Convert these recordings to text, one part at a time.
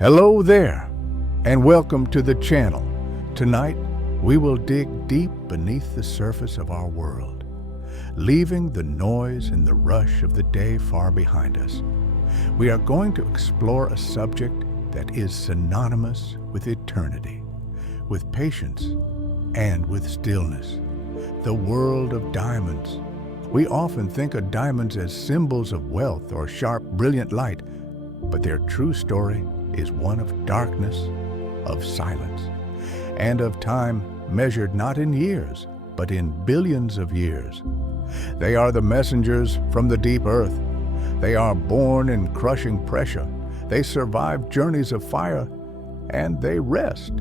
Hello there, and welcome to the channel. Tonight, we will dig deep beneath the surface of our world, leaving the noise and the rush of the day far behind us. We are going to explore a subject that is synonymous with eternity, with patience, and with stillness. The world of diamonds. We often think of diamonds as symbols of wealth or sharp, brilliant light, but their true story is one of darkness, of silence, and of time measured not in years, but in billions of years. They are the messengers from the deep earth. They are born in crushing pressure. They survive journeys of fire, and they rest,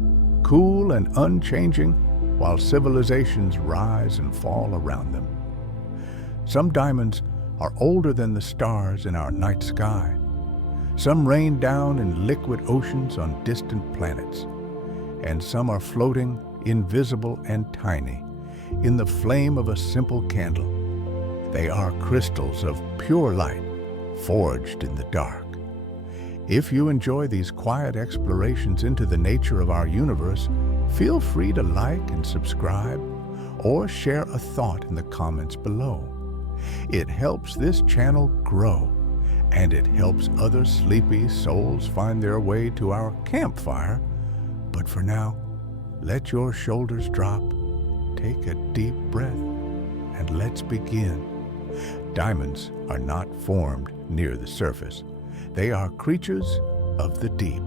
cool and unchanging, while civilizations rise and fall around them. Some diamonds are older than the stars in our night sky. Some rain down in liquid oceans on distant planets, and some are floating, invisible and tiny, in the flame of a simple candle. They are crystals of pure light, forged in the dark. If you enjoy these quiet explorations into the nature of our universe, feel free to like and subscribe, or share a thought in the comments below. It helps this channel grow, and it helps other sleepy souls find their way to our campfire. But for now, let your shoulders drop, take a deep breath, and let's begin. Diamonds are not formed near the surface. They are creatures of the deep.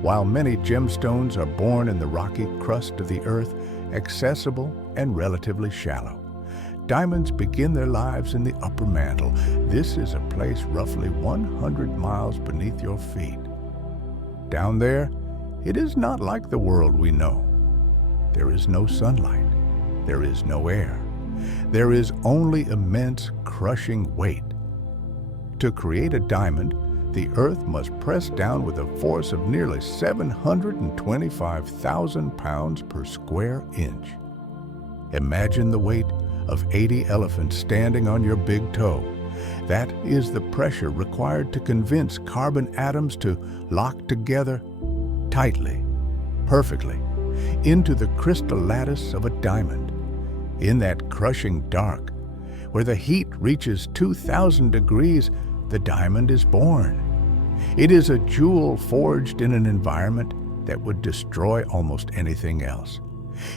While many gemstones are born in the rocky crust of the earth, accessible and relatively shallow, diamonds begin their lives in the upper mantle. This is a place roughly 100 miles beneath your feet. Down there, it is not like the world we know. There is no sunlight. There is no air. There is only immense, crushing weight. To create a diamond, the earth must press down with a force of nearly 725,000 pounds per square inch. Imagine the weight of 80 elephants standing on your big toe. That is the pressure required to convince carbon atoms to lock together tightly, perfectly, into the crystal lattice of a diamond. In that crushing dark, where the heat reaches 2,000 degrees, the diamond is born. It is a jewel forged in an environment that would destroy almost anything else.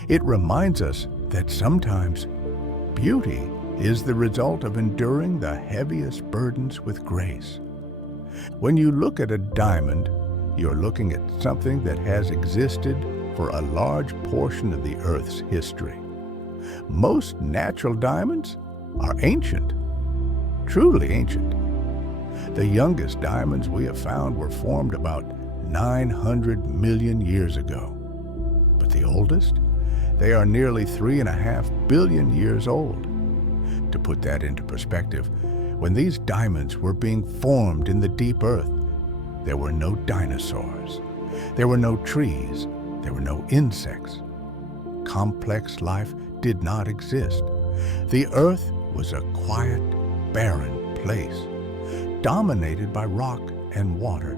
It reminds us that sometimes beauty is the result of enduring the heaviest burdens with grace. When you look at a diamond, you're looking at something that has existed for a large portion of the Earth's history. Most natural diamonds are ancient, truly ancient. The youngest diamonds we have found were formed about 900 million years ago. But the oldest? They are nearly 3.5 billion years old. To put that into perspective, when these diamonds were being formed in the deep earth, there were no dinosaurs. There were no trees. There were no insects. Complex life did not exist. The earth was a quiet, barren place, dominated by rock and water.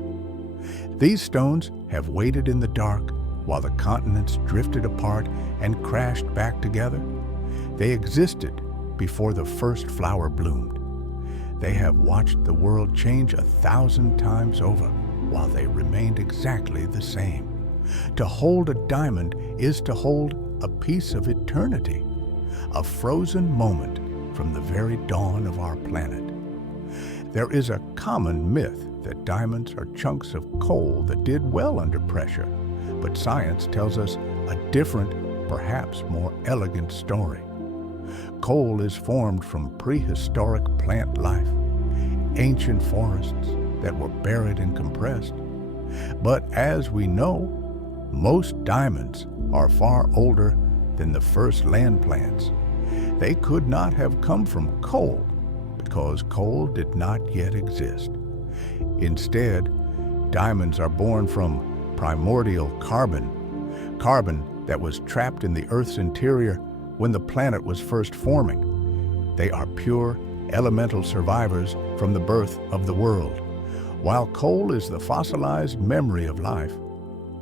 These stones have waited in the dark while the continents drifted apart and crashed back together. They existed before the first flower bloomed. They have watched the world change 1,000 times over while they remained exactly the same. To hold a diamond is to hold a piece of eternity, a frozen moment from the very dawn of our planet. There is a common myth that diamonds are chunks of coal that did well under pressure, but science tells us a different, perhaps more elegant story. Coal is formed from prehistoric plant life, ancient forests that were buried and compressed. But as we know, most diamonds are far older than the first land plants. They could not have come from coal because coal did not yet exist. Instead, diamonds are born from primordial carbon that was trapped in the Earth's interior when the planet was first forming. They are pure, elemental survivors from the birth of the world. While coal is the fossilized memory of life,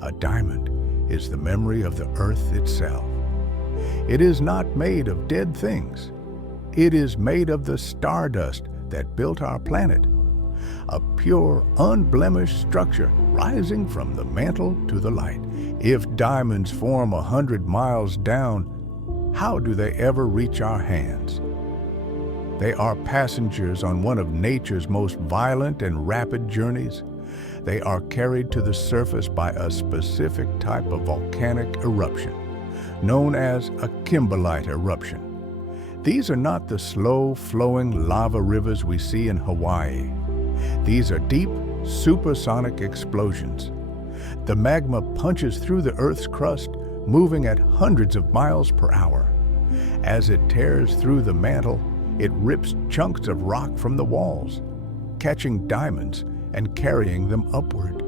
a diamond is the memory of the earth itself. It is not made of dead things. It is made of the stardust that built our planet, a pure, unblemished structure rising from the mantle to the light. If diamonds form 100 miles down, how do they ever reach our hands? They are passengers on one of nature's most violent and rapid journeys. They are carried to the surface by a specific type of volcanic eruption, known as a kimberlite eruption. These are not the slow-flowing lava rivers we see in Hawaii. These are deep, supersonic explosions. The magma punches through the Earth's crust, moving at hundreds of miles per hour. As it tears through the mantle, it rips chunks of rock from the walls, catching diamonds and carrying them upward.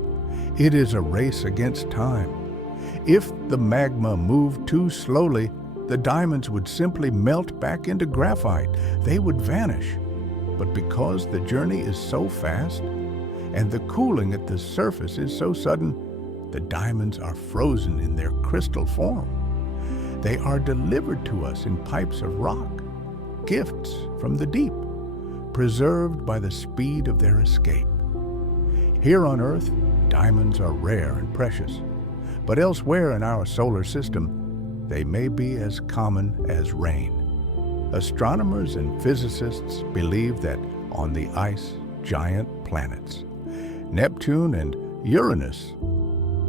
It is a race against time. If the magma moved too slowly, the diamonds would simply melt back into graphite. They would vanish. But because the journey is so fast and the cooling at the surface is so sudden, the diamonds are frozen in their crystal form. They are delivered to us in pipes of rock, gifts from the deep, preserved by the speed of their escape. Here on Earth, diamonds are rare and precious, but elsewhere in our solar system, they may be as common as rain. Astronomers and physicists believe that on the ice giant planets, Neptune and Uranus,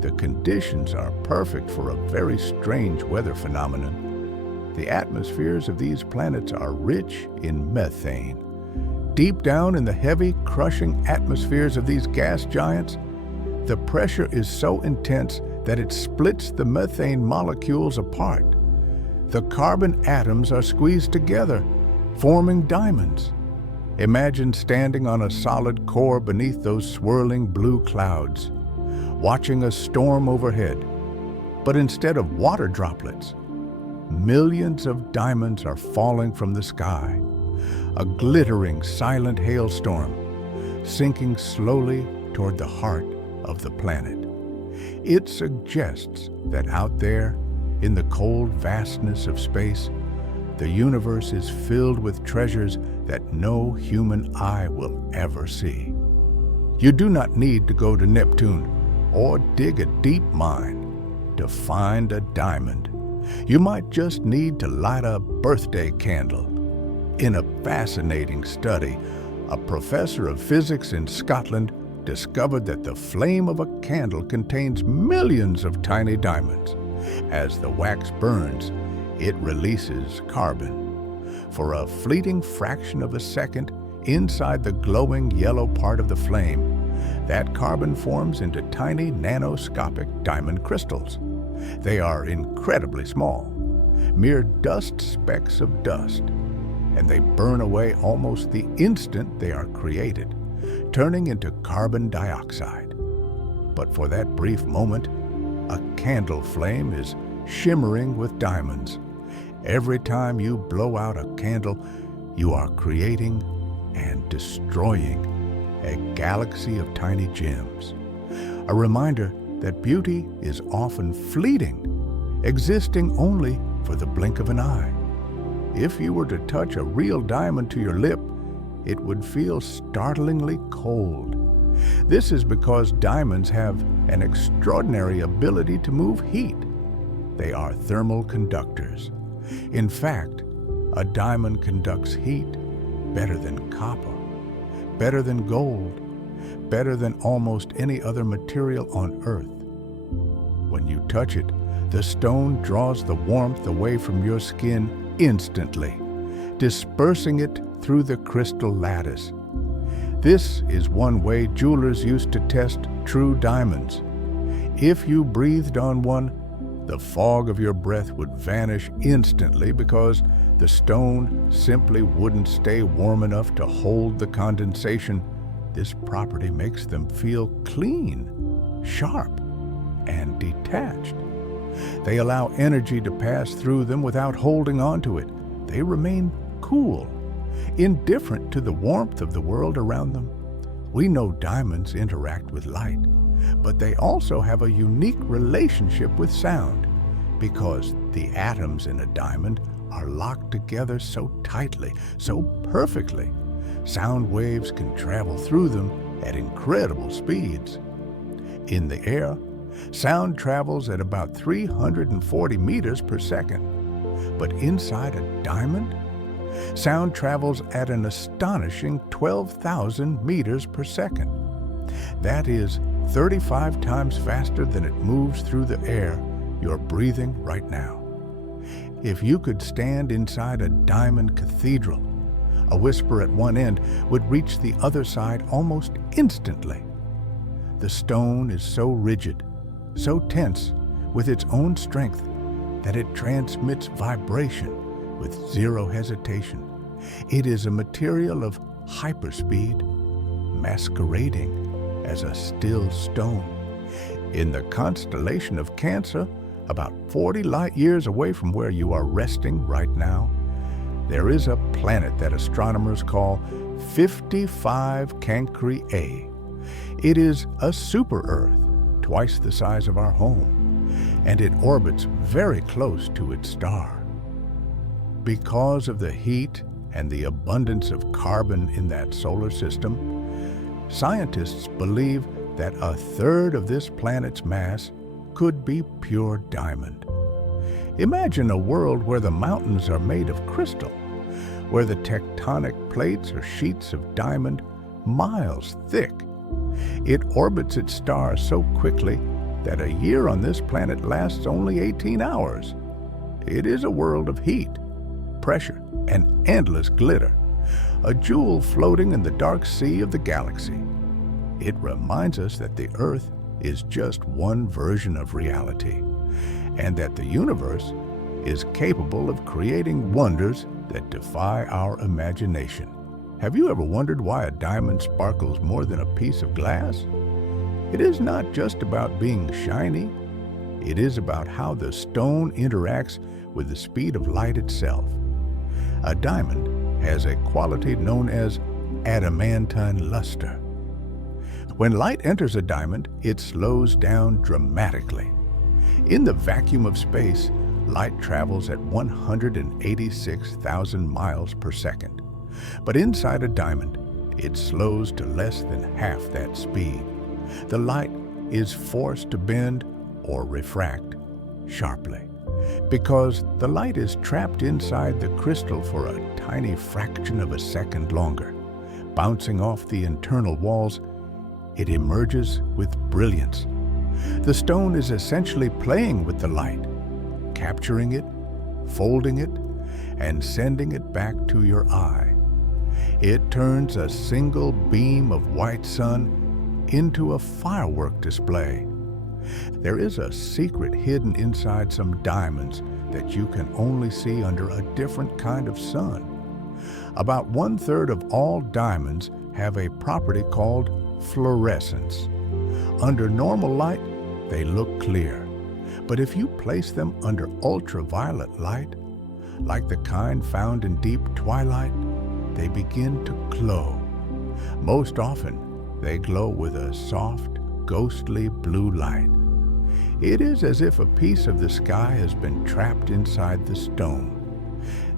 the conditions are perfect for a very strange weather phenomenon. The atmospheres of these planets are rich in methane. Deep down in the heavy, crushing atmospheres of these gas giants, the pressure is so intense that it splits the methane molecules apart. The carbon atoms are squeezed together, forming diamonds. Imagine standing on a solid core beneath those swirling blue clouds, watching a storm overhead. But instead of water droplets, millions of diamonds are falling from the sky, a glittering, silent hailstorm, sinking slowly toward the heart of the planet. It suggests that out there, in the cold vastness of space, the universe is filled with treasures that no human eye will ever see. You do not need to go to Neptune or dig a deep mine to find a diamond. You might just need to light a birthday candle. In a fascinating study, a professor of physics in Scotland discovered that the flame of a candle contains millions of tiny diamonds. As the wax burns, it releases carbon. For a fleeting fraction of a second, inside the glowing yellow part of the flame, that carbon forms into tiny nanoscopic diamond crystals. They are incredibly small, mere dust specks of dust, and they burn away almost the instant they are created, turning into carbon dioxide. But for that brief moment, a candle flame is shimmering with diamonds. Every time you blow out a candle, you are creating and destroying a galaxy of tiny gems. A reminder that beauty is often fleeting, existing only for the blink of an eye. If you were to touch a real diamond to your lip, it would feel startlingly cold. This is because diamonds have an extraordinary ability to move heat. They are thermal conductors. In fact, a diamond conducts heat better than copper, better than gold, better than almost any other material on Earth. When you touch it, the stone draws the warmth away from your skin instantly, dispersing it through the crystal lattice. This is one way jewelers used to test true diamonds. If you breathed on one, the fog of your breath would vanish instantly because the stone simply wouldn't stay warm enough to hold the condensation. This property makes them feel clean, sharp, and detached. They allow energy to pass through them without holding on to it. They remain cool, indifferent to the warmth of the world around them. We know diamonds interact with light, but they also have a unique relationship with sound because the atoms in a diamond are locked together so tightly, so perfectly. Sound waves can travel through them at incredible speeds. In the air, sound travels at about 340 meters per second. But inside a diamond, sound travels at an astonishing 12,000 meters per second. That is 35 times faster than it moves through the air you're breathing right now. If you could stand inside a diamond cathedral, a whisper at one end would reach the other side almost instantly. The stone is so rigid, so tense with its own strength, that it transmits vibration with zero hesitation. It is a material of hyperspeed, masquerading as a still stone. In the constellation of Cancer, about 40 light years away from where you are resting right now, there is a planet that astronomers call 55 Cancri A. It is a super-Earth, twice the size of our home, and it orbits very close to its star. Because of the heat and the abundance of carbon in that solar system, scientists believe that a third of this planet's mass could be pure diamond. Imagine a world where the mountains are made of crystal, where the tectonic plates are sheets of diamond miles thick. It orbits its star so quickly that a year on this planet lasts only 18 hours. It is a world of heat, pressure, and endless glitter, a jewel floating in the dark sea of the galaxy. It reminds us that the Earth is just one version of reality, and that the universe is capable of creating wonders that defy our imagination. Have you ever wondered why a diamond sparkles more than a piece of glass? It is not just about being shiny. It is about how the stone interacts with the speed of light itself. A diamond has a quality known as adamantine luster. When light enters a diamond, it slows down dramatically. In the vacuum of space, light travels at 186,000 miles per second. But inside a diamond, it slows to less than half that speed. The light is forced to bend or refract sharply, because the light is trapped inside the crystal for a tiny fraction of a second longer. Bouncing off the internal walls, it emerges with brilliance. The stone is essentially playing with the light, capturing it, folding it, and sending it back to your eye. It turns a single beam of white sun into a firework display. There is a secret hidden inside some diamonds that you can only see under a different kind of sun. About 1/3 of all diamonds have a property called fluorescence. Under normal light, they look clear. But if you place them under ultraviolet light, like the kind found in deep twilight, they begin to glow. Most often, they glow with a soft, ghostly blue light. It is as if a piece of the sky has been trapped inside the stone.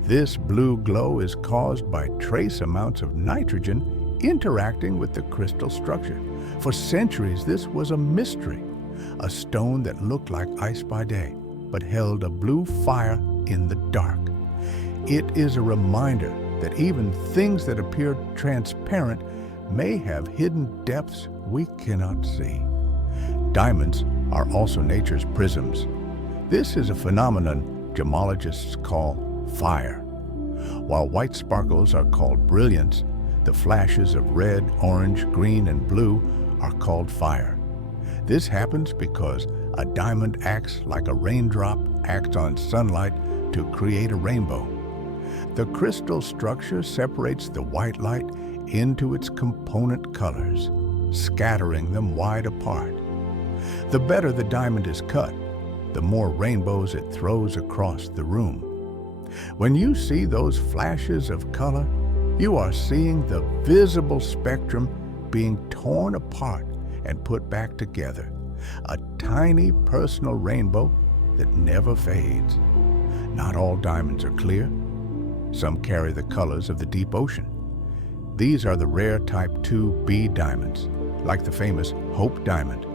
This blue glow is caused by trace amounts of nitrogen interacting with the crystal structure. For centuries, this was a mystery, a stone that looked like ice by day, but held a blue fire in the dark. It is a reminder that even things that appear transparent may have hidden depths we cannot see. Diamonds are also nature's prisms. This is a phenomenon gemologists call fire. While white sparkles are called brilliance, the flashes of red, orange, green, and blue are called fire. This happens because a diamond acts like a raindrop acts on sunlight to create a rainbow. The crystal structure separates the white light into its component colors, scattering them wide apart. The better the diamond is cut, the more rainbows it throws across the room. When you see those flashes of color, you are seeing the visible spectrum being torn apart and put back together, a tiny personal rainbow that never fades. Not all diamonds are clear. Some carry the colors of the deep ocean. These are the rare type 2B diamonds, like the famous Hope diamond.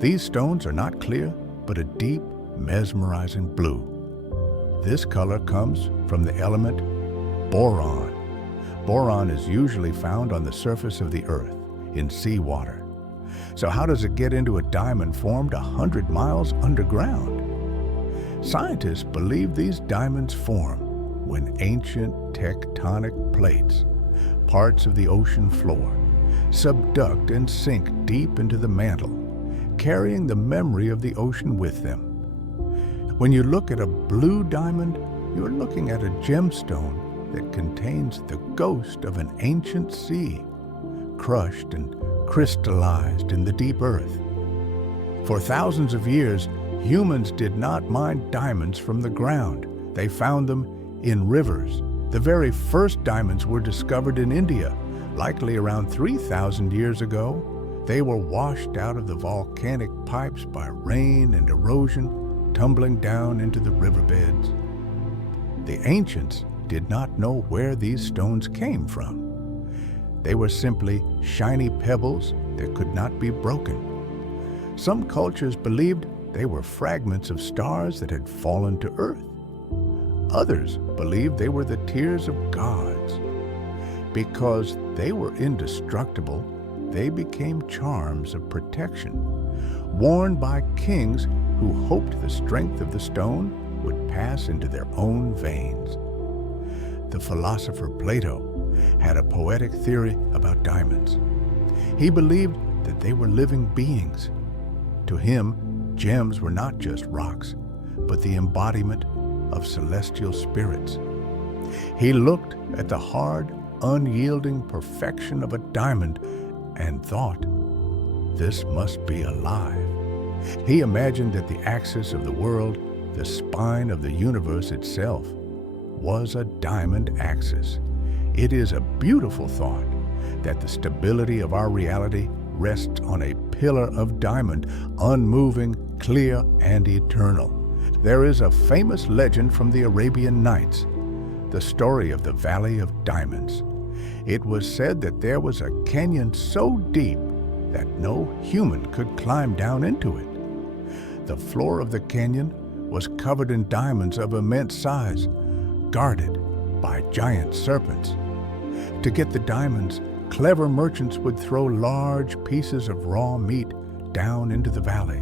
These stones are not clear, but a deep, mesmerizing blue. This color comes from the element boron. Boron is usually found on the surface of the earth, in seawater. So how does it get into a diamond formed 100 miles underground? Scientists believe these diamonds form when ancient tectonic plates, parts of the ocean floor, subduct and sink deep into the mantle, carrying the memory of the ocean with them. When you look at a blue diamond, you're looking at a gemstone that contains the ghost of an ancient sea, crushed and crystallized in the deep earth. For thousands of years, humans did not mine diamonds from the ground. They found them in rivers. The very first diamonds were discovered in India, likely around 3,000 years ago. They were washed out of the volcanic pipes by rain and erosion, tumbling down into the riverbeds. The ancients did not know where these stones came from. They were simply shiny pebbles that could not be broken. Some cultures believed they were fragments of stars that had fallen to earth. Others believed they were the tears of gods. Because they were indestructible, they became charms of protection, worn by kings who hoped the strength of the stone would pass into their own veins. The philosopher Plato had a poetic theory about diamonds. He believed that they were living beings. To him, gems were not just rocks, but the embodiment of celestial spirits. He looked at the hard, unyielding perfection of a diamond and thought, this must be alive. He imagined that the axis of the world, the spine of the universe itself, was a diamond axis. It is a beautiful thought that the stability of our reality rests on a pillar of diamond, unmoving, clear, and eternal. There is a famous legend from the Arabian Nights, the story of the Valley of Diamonds. It was said that there was a canyon so deep that no human could climb down into it. The floor of the canyon was covered in diamonds of immense size, guarded by giant serpents. To get the diamonds, clever merchants would throw large pieces of raw meat down into the valley.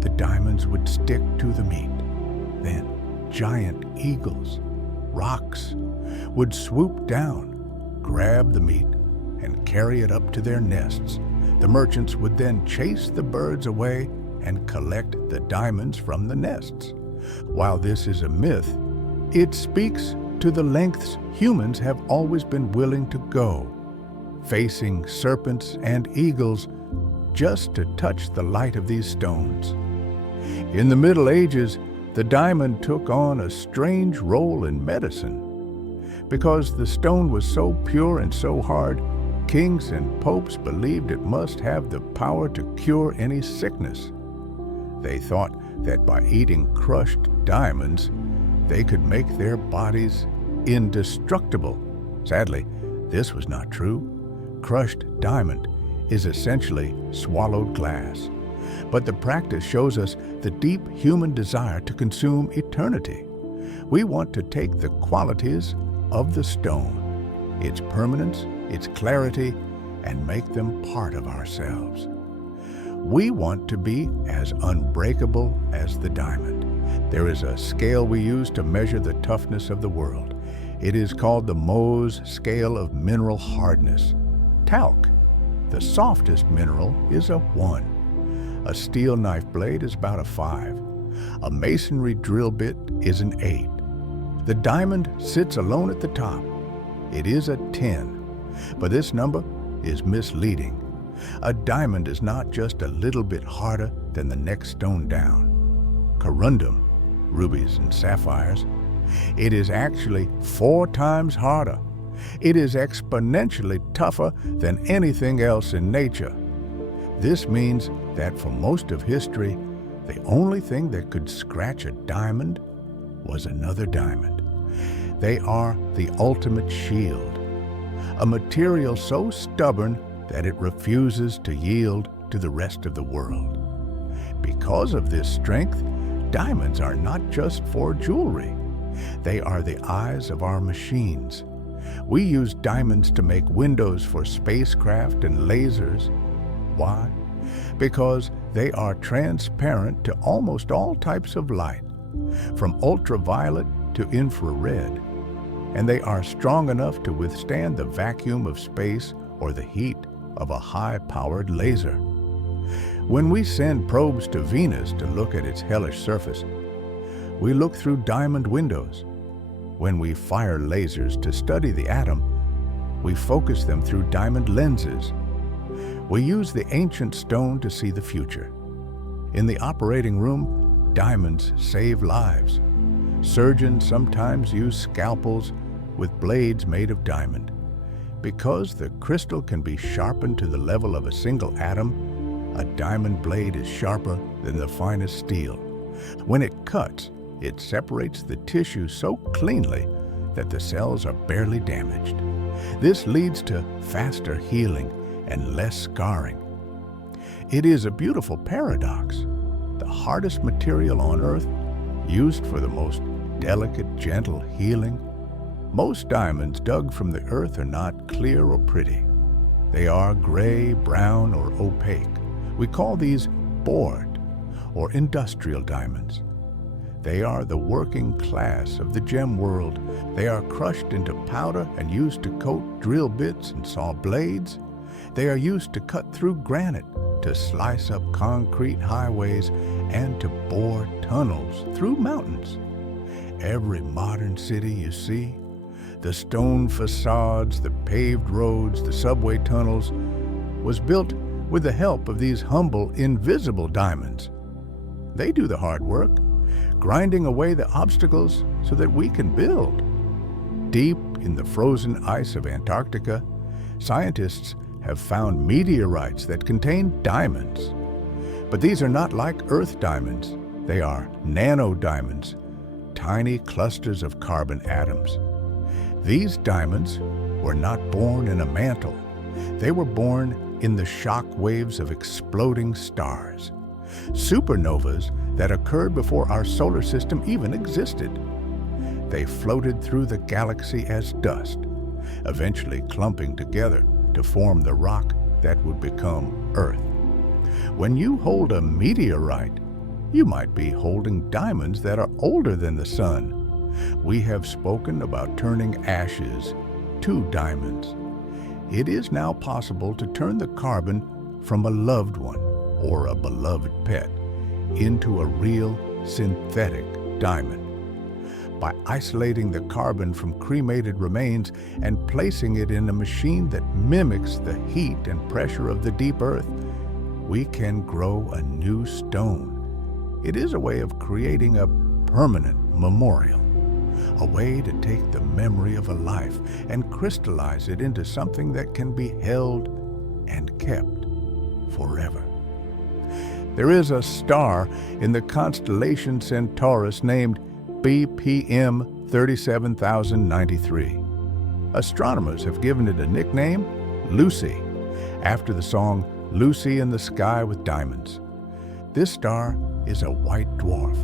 The diamonds would stick to the meat. Then giant eagles, rocks, would swoop down, grab the meat, and carry it up to their nests. The merchants would then chase the birds away and collect the diamonds from the nests. While this is a myth, it speaks to the lengths humans have always been willing to go, facing serpents and eagles just to touch the light of these stones. In the Middle Ages, the diamond took on a strange role in medicine. Because the stone was so pure and so hard, kings and popes believed it must have the power to cure any sickness. They thought that by eating crushed diamonds, they could make their bodies indestructible. Sadly, this was not true. Crushed diamond is essentially swallowed glass. But the practice shows us the deep human desire to consume eternity. We want to take the qualities of the stone, its permanence, its clarity, and make them part of ourselves. We want to be as unbreakable as the diamond. There is a scale we use to measure the toughness of the world. It is called the Mohs scale of mineral hardness. Talc, the softest mineral, is a 1. A steel knife blade is about a 5. A masonry drill bit is an 8. The diamond sits alone at the top. It is a 10. But this number is misleading. A diamond is not just a little bit harder than the next stone down. Corundum, rubies and sapphires, it is actually 4 times harder. It is exponentially tougher than anything else in nature. This means that for most of history, the only thing that could scratch a diamond was another diamond. They are the ultimate shield, a material so stubborn that it refuses to yield to the rest of the world. Because of this strength, diamonds are not just for jewelry. They are the eyes of our machines. We use diamonds to make windows for spacecraft and lasers. Why? Because they are transparent to almost all types of light, from ultraviolet to infrared, and they are strong enough to withstand the vacuum of space or the heat of a high-powered laser. When we send probes to Venus to look at its hellish surface, we look through diamond windows. When we fire lasers to study the atom, we focus them through diamond lenses. We use the ancient stone to see the future. In the operating room, diamonds save lives. Surgeons sometimes use scalpels with blades made of diamond. Because the crystal can be sharpened to the level of a single atom, a diamond blade is sharper than the finest steel. When it cuts, it separates the tissue so cleanly that the cells are barely damaged. This leads to faster healing and less scarring. It is a beautiful paradox. The hardest material on Earth, used for the most delicate, gentle healing. Most diamonds dug from the earth are not clear or pretty. They are gray, brown, or opaque. We call these bored or industrial diamonds. They are the working class of the gem world. They are crushed into powder and used to coat drill bits and saw blades. They are used to cut through granite, to slice up concrete highways, and to bore tunnels through mountains. Every modern city you see, the stone facades, the paved roads, the subway tunnels, was built with the help of these humble, invisible diamonds. They do the hard work, grinding away the obstacles so that we can build. Deep in the frozen ice of Antarctica, scientists have found meteorites that contain diamonds. But these are not like Earth diamonds. They are nanodiamonds, tiny clusters of carbon atoms. These diamonds were not born in a mantle. They were born in the shock waves of exploding stars, supernovas that occurred before our solar system even existed. They floated through the galaxy as dust, eventually clumping together to form the rock that would become Earth. When you hold a meteorite, you might be holding diamonds that are older than the sun. We have spoken about turning ashes to diamonds. It is now possible to turn the carbon from a loved one or a beloved pet into a real synthetic diamond. By isolating the carbon from cremated remains and placing it in a machine that mimics the heat and pressure of the deep earth, we can grow a new stone. It is a way of creating a permanent memorial, a way to take the memory of a life and crystallize it into something that can be held and kept forever. There is a star in the constellation Centaurus named BPM 37093. Astronomers have given it a nickname, Lucy, after the song Lucy in the Sky with Diamonds. This star is a white dwarf,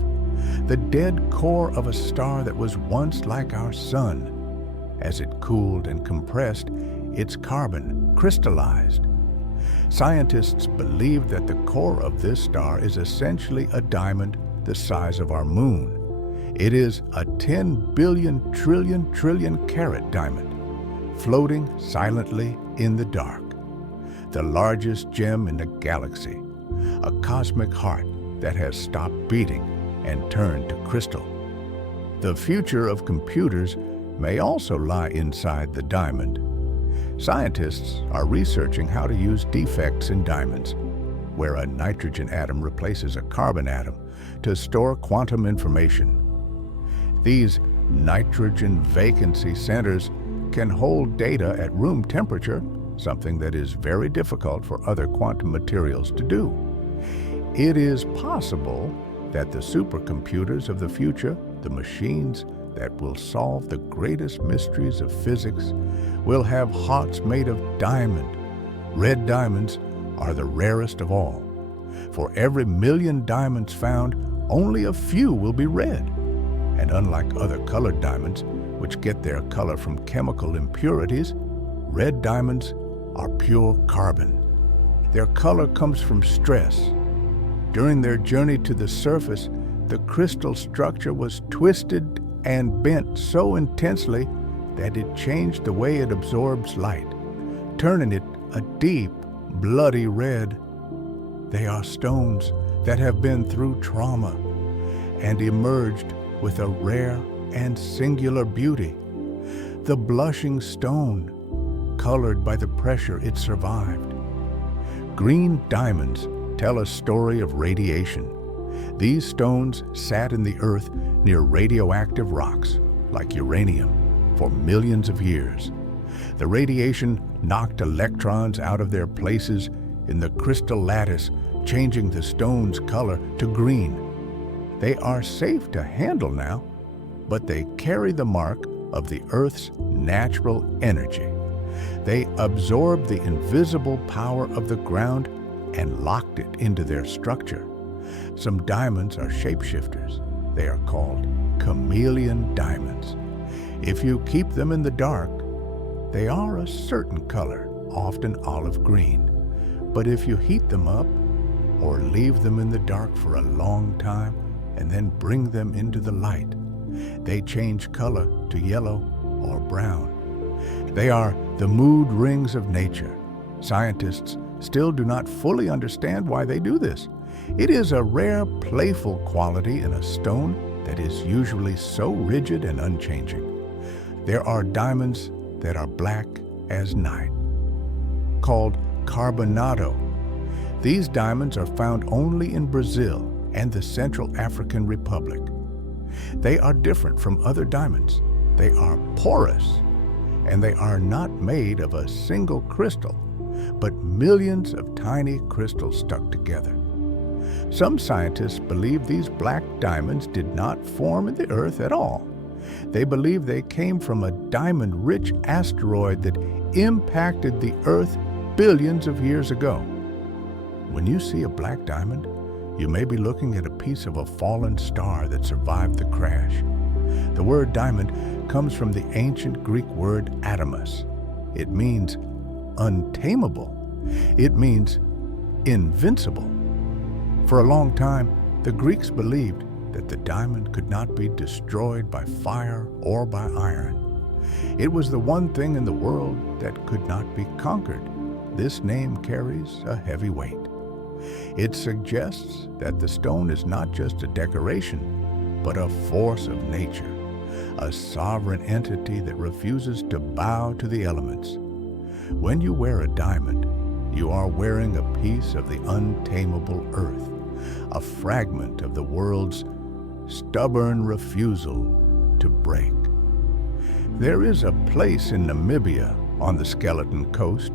the dead core of a star that was once like our sun. As it cooled and compressed, its carbon crystallized. Scientists believe that the core of this star is essentially a diamond the size of our moon. It is a 10 billion trillion carat diamond, floating silently in the dark. The largest gem in the galaxy, a cosmic heart that has stopped beating and turned to crystal. The future of computers may also lie inside the diamond. Scientists are researching how to use defects in diamonds, where a nitrogen atom replaces a carbon atom, to store quantum information. These nitrogen vacancy centers can hold data at room temperature, something that is very difficult for other quantum materials to do. It is possible that the supercomputers of the future, the machines that will solve the greatest mysteries of physics, will have hearts made of diamond. Red diamonds are the rarest of all. For every million diamonds found, only a few will be red. And unlike other colored diamonds, which get their color from chemical impurities, red diamonds are pure carbon. Their color comes from stress. During their journey to the surface, the crystal structure was twisted and bent so intensely that it changed the way it absorbs light, turning it a deep, bloody red. They are stones that have been through trauma and emerged with a rare and singular beauty. The blushing stone, colored by the pressure it survived. Green diamonds tell a story of radiation. These stones sat in the earth near radioactive rocks, like uranium, for millions of years. The radiation knocked electrons out of their places in the crystal lattice, changing the stone's color to green. They are safe to handle now, but they carry the mark of the Earth's natural energy. They absorbed the invisible power of the ground and locked it into their structure. Some diamonds are shapeshifters. They are called chameleon diamonds. If you keep them in the dark, they are a certain color, often olive green. But if you heat them up or leave them in the dark for a long time and then bring them into the light, they change color to yellow or brown. They are the mood rings of nature. Scientists still do not fully understand why they do this. It is a rare, playful quality in a stone that is usually so rigid and unchanging. There are diamonds that are black as night, called carbonado. These diamonds are found only in Brazil and the Central African Republic. They are different from other diamonds. They are porous, and they are not made of a single crystal, but millions of tiny crystals stuck together. Some scientists believe these black diamonds did not form in the Earth at all. They believe they came from a diamond-rich asteroid that impacted the Earth billions of years ago. When you see a black diamond, you may be looking at a piece of a fallen star that survived the crash. The word diamond comes from the ancient Greek word adamas. It means untamable. It means invincible. For a long time, the Greeks believed that the diamond could not be destroyed by fire or by iron. It was the one thing in the world that could not be conquered. This name carries a heavy weight. It suggests that the stone is not just a decoration, but a force of nature, a sovereign entity that refuses to bow to the elements. When you wear a diamond, you are wearing a piece of the untamable earth, a fragment of the world's stubborn refusal to break. There is a place in Namibia on the Skeleton Coast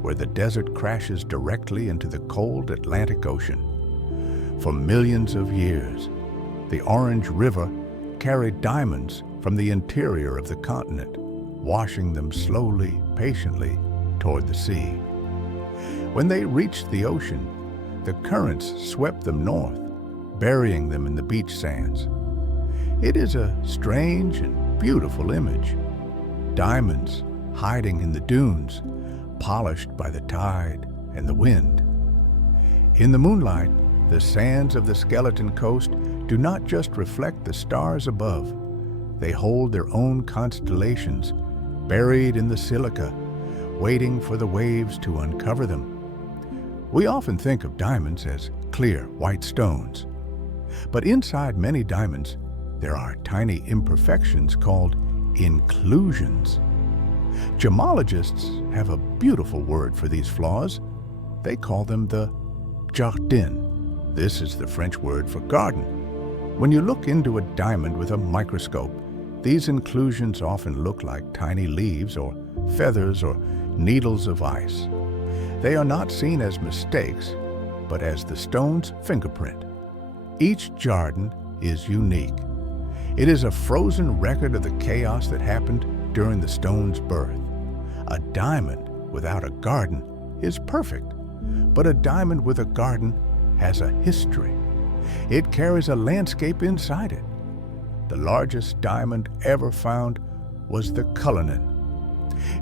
where the desert crashes directly into the cold Atlantic Ocean. For millions of years, the Orange River carried diamonds from the interior of the continent, washing them slowly, patiently toward the sea. When they reached the ocean, the currents swept them north, burying them in the beach sands. It is a strange and beautiful image. Diamonds hiding in the dunes, polished by the tide and the wind. In the moonlight, the sands of the Skeleton Coast do not just reflect the stars above. They hold their own constellations, buried in the silica, waiting for the waves to uncover them. We often think of diamonds as clear, white stones. But inside many diamonds, there are tiny imperfections called inclusions. Gemologists have a beautiful word for these flaws. They call them the jardin. This is the French word for garden. When you look into a diamond with a microscope, These inclusions often look like tiny leaves or feathers or needles of ice. They are not seen as mistakes, but as the stone's fingerprint. Each Jardin is unique. It is a frozen record of the chaos that happened during the stone's birth. A diamond without a garden is perfect, but a diamond with a garden has a history. It carries a landscape inside it. The largest diamond ever found was the Cullinan.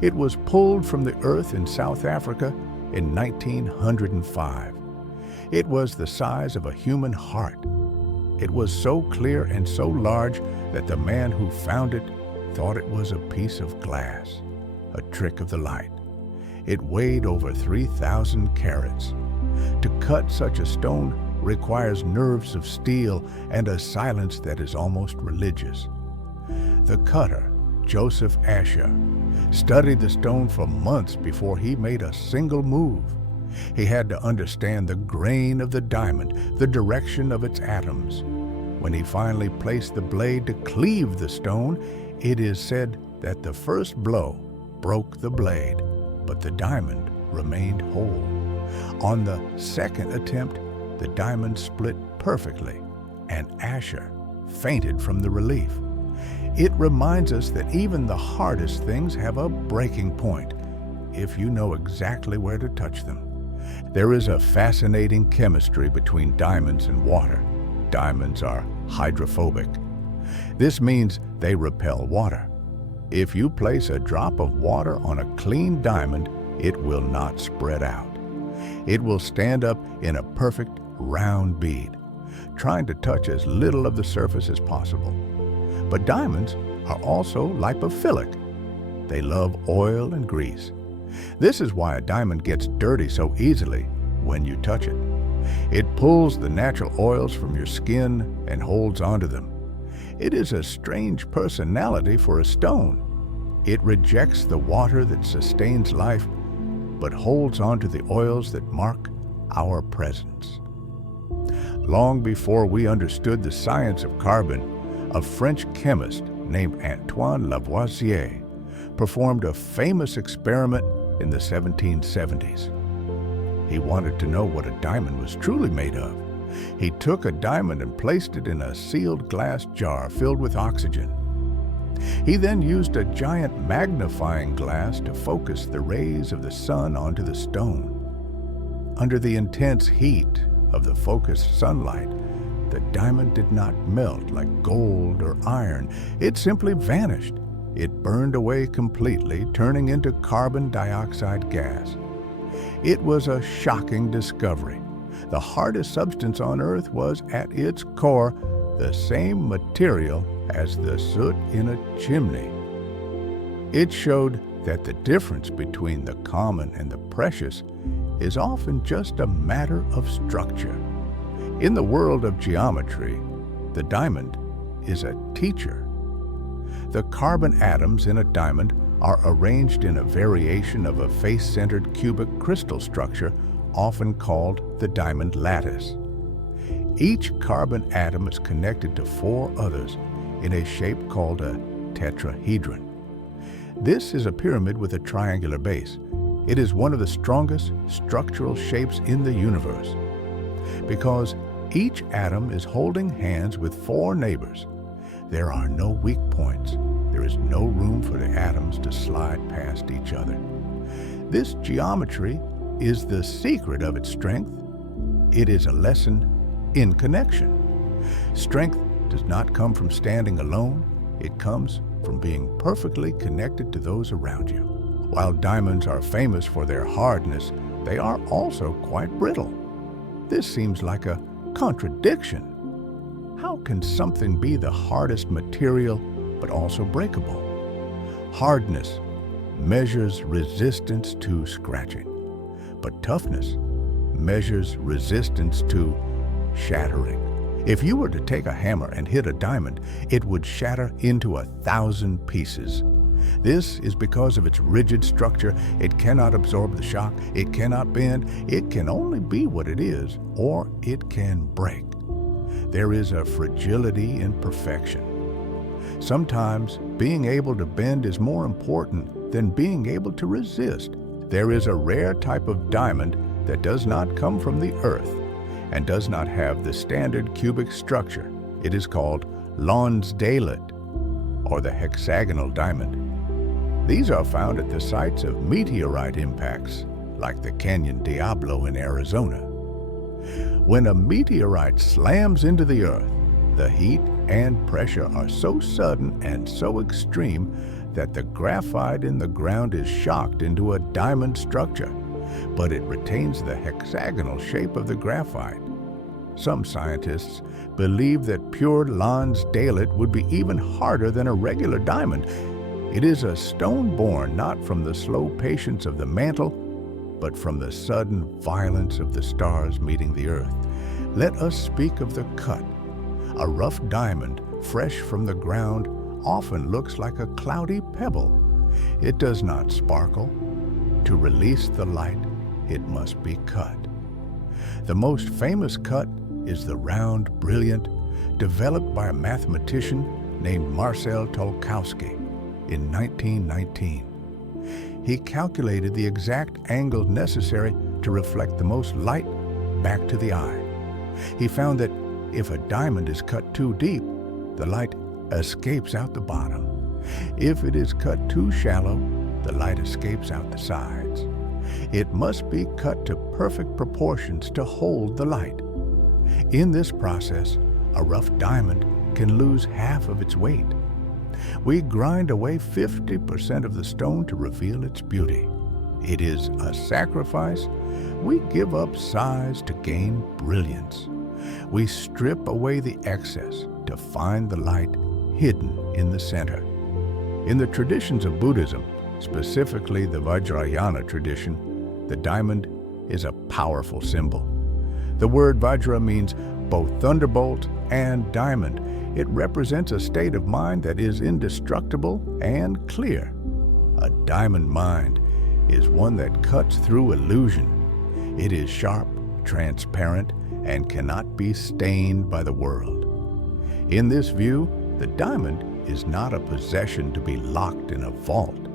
It was pulled from the earth in South Africa in 1905. It was the size of a human heart. It was so clear and so large that the man who found it thought it was a piece of glass, a trick of the light. It weighed over 3,000 carats. To cut such a stone requires nerves of steel and a silence that is almost religious. The cutter, Joseph Asher, studied the stone for months before he made a single move. He had to understand the grain of the diamond, the direction of its atoms. When he finally placed the blade to cleave the stone, it is said that the first blow broke the blade, but the diamond remained whole. On the second attempt, the diamond split perfectly, and Asher fainted from the relief. It reminds us that even the hardest things have a breaking point, if you know exactly where to touch them. There is a fascinating chemistry between diamonds and water. Diamonds are hydrophobic. This means they repel water. If you place a drop of water on a clean diamond, it will not spread out. It will stand up in a perfect round bead, trying to touch as little of the surface as possible. But diamonds are also lipophilic. They love oil and grease. This is why a diamond gets dirty so easily when you touch it. It pulls the natural oils from your skin and holds onto them. It is a strange personality for a stone. It rejects the water that sustains life, but holds onto the oils that mark our presence. Long before we understood the science of carbon, a French chemist named Antoine Lavoisier performed a famous experiment in the 1770s. He wanted to know what a diamond was truly made of. He took a diamond and placed it in a sealed glass jar filled with oxygen. He then used a giant magnifying glass to focus the rays of the sun onto the stone. Under the intense heat of the focused sunlight, the diamond did not melt like gold or iron. It simply vanished. It burned away completely, turning into carbon dioxide gas. It was a shocking discovery. The hardest substance on Earth was, at its core, the same material as the soot in a chimney. It showed that the difference between the common and the precious is often just a matter of structure. In the world of geometry, the diamond is a teacher. The carbon atoms in a diamond are arranged in a variation of a face-centered cubic crystal structure, often called the diamond lattice. Each carbon atom is connected to 4 others in a shape called a tetrahedron. This is a pyramid with a triangular base. It is one of the strongest structural shapes in the universe. Because each atom is holding hands with 4 neighbors, there are no weak points. There is no room for the atoms to slide past each other. This geometry is the secret of its strength. It is a lesson in connection. Strength does not come from standing alone. It comes from being perfectly connected to those around you. While diamonds are famous for their hardness, they are also quite brittle. This seems like a contradiction. How can something be the hardest material but also breakable? Hardness measures resistance to scratching, but toughness measures resistance to shattering. If you were to take a hammer and hit a diamond, it would shatter into 1,000 pieces. This is because of its rigid structure. It cannot absorb the shock. It cannot bend. It can only be what it is, or it can break. There is a fragility in perfection. Sometimes being able to bend is more important than being able to resist. There is a rare type of diamond that does not come from the earth and does not have the standard cubic structure. It is called Lonsdaleite, or the hexagonal diamond. These are found at the sites of meteorite impacts, like the Canyon Diablo in Arizona. When a meteorite slams into the earth, the heat and pressure are so sudden and so extreme that the graphite in the ground is shocked into a diamond structure, but it retains the hexagonal shape of the graphite. Some scientists believe that pure Lonsdaleite would be even harder than a regular diamond. It is a stone born not from the slow patience of the mantle, but from the sudden violence of the stars meeting the earth. Let us speak of the cut. A rough diamond, fresh from the ground, often looks like a cloudy pebble. It does not sparkle. To release the light, it must be cut. The most famous cut is the round brilliant, developed by a mathematician named Marcel Tolkowski in 1919. He calculated the exact angle necessary to reflect the most light back to the eye. He found that if a diamond is cut too deep, the light escapes out the bottom. If it is cut too shallow, the light escapes out the sides. It must be cut to perfect proportions to hold the light. In this process, a rough diamond can lose half of its weight. We grind away 50% of the stone to reveal its beauty. It is a sacrifice. We give up size to gain brilliance. We strip away the excess to find the light hidden in the center. In the traditions of Buddhism, specifically the Vajrayana tradition, the diamond is a powerful symbol. The word Vajra means both thunderbolt and diamond. It represents a state of mind that is indestructible and clear. A diamond mind is one that cuts through illusion. It is sharp, transparent, and cannot be stained by the world. In this view, the diamond is not a possession to be locked in a vault.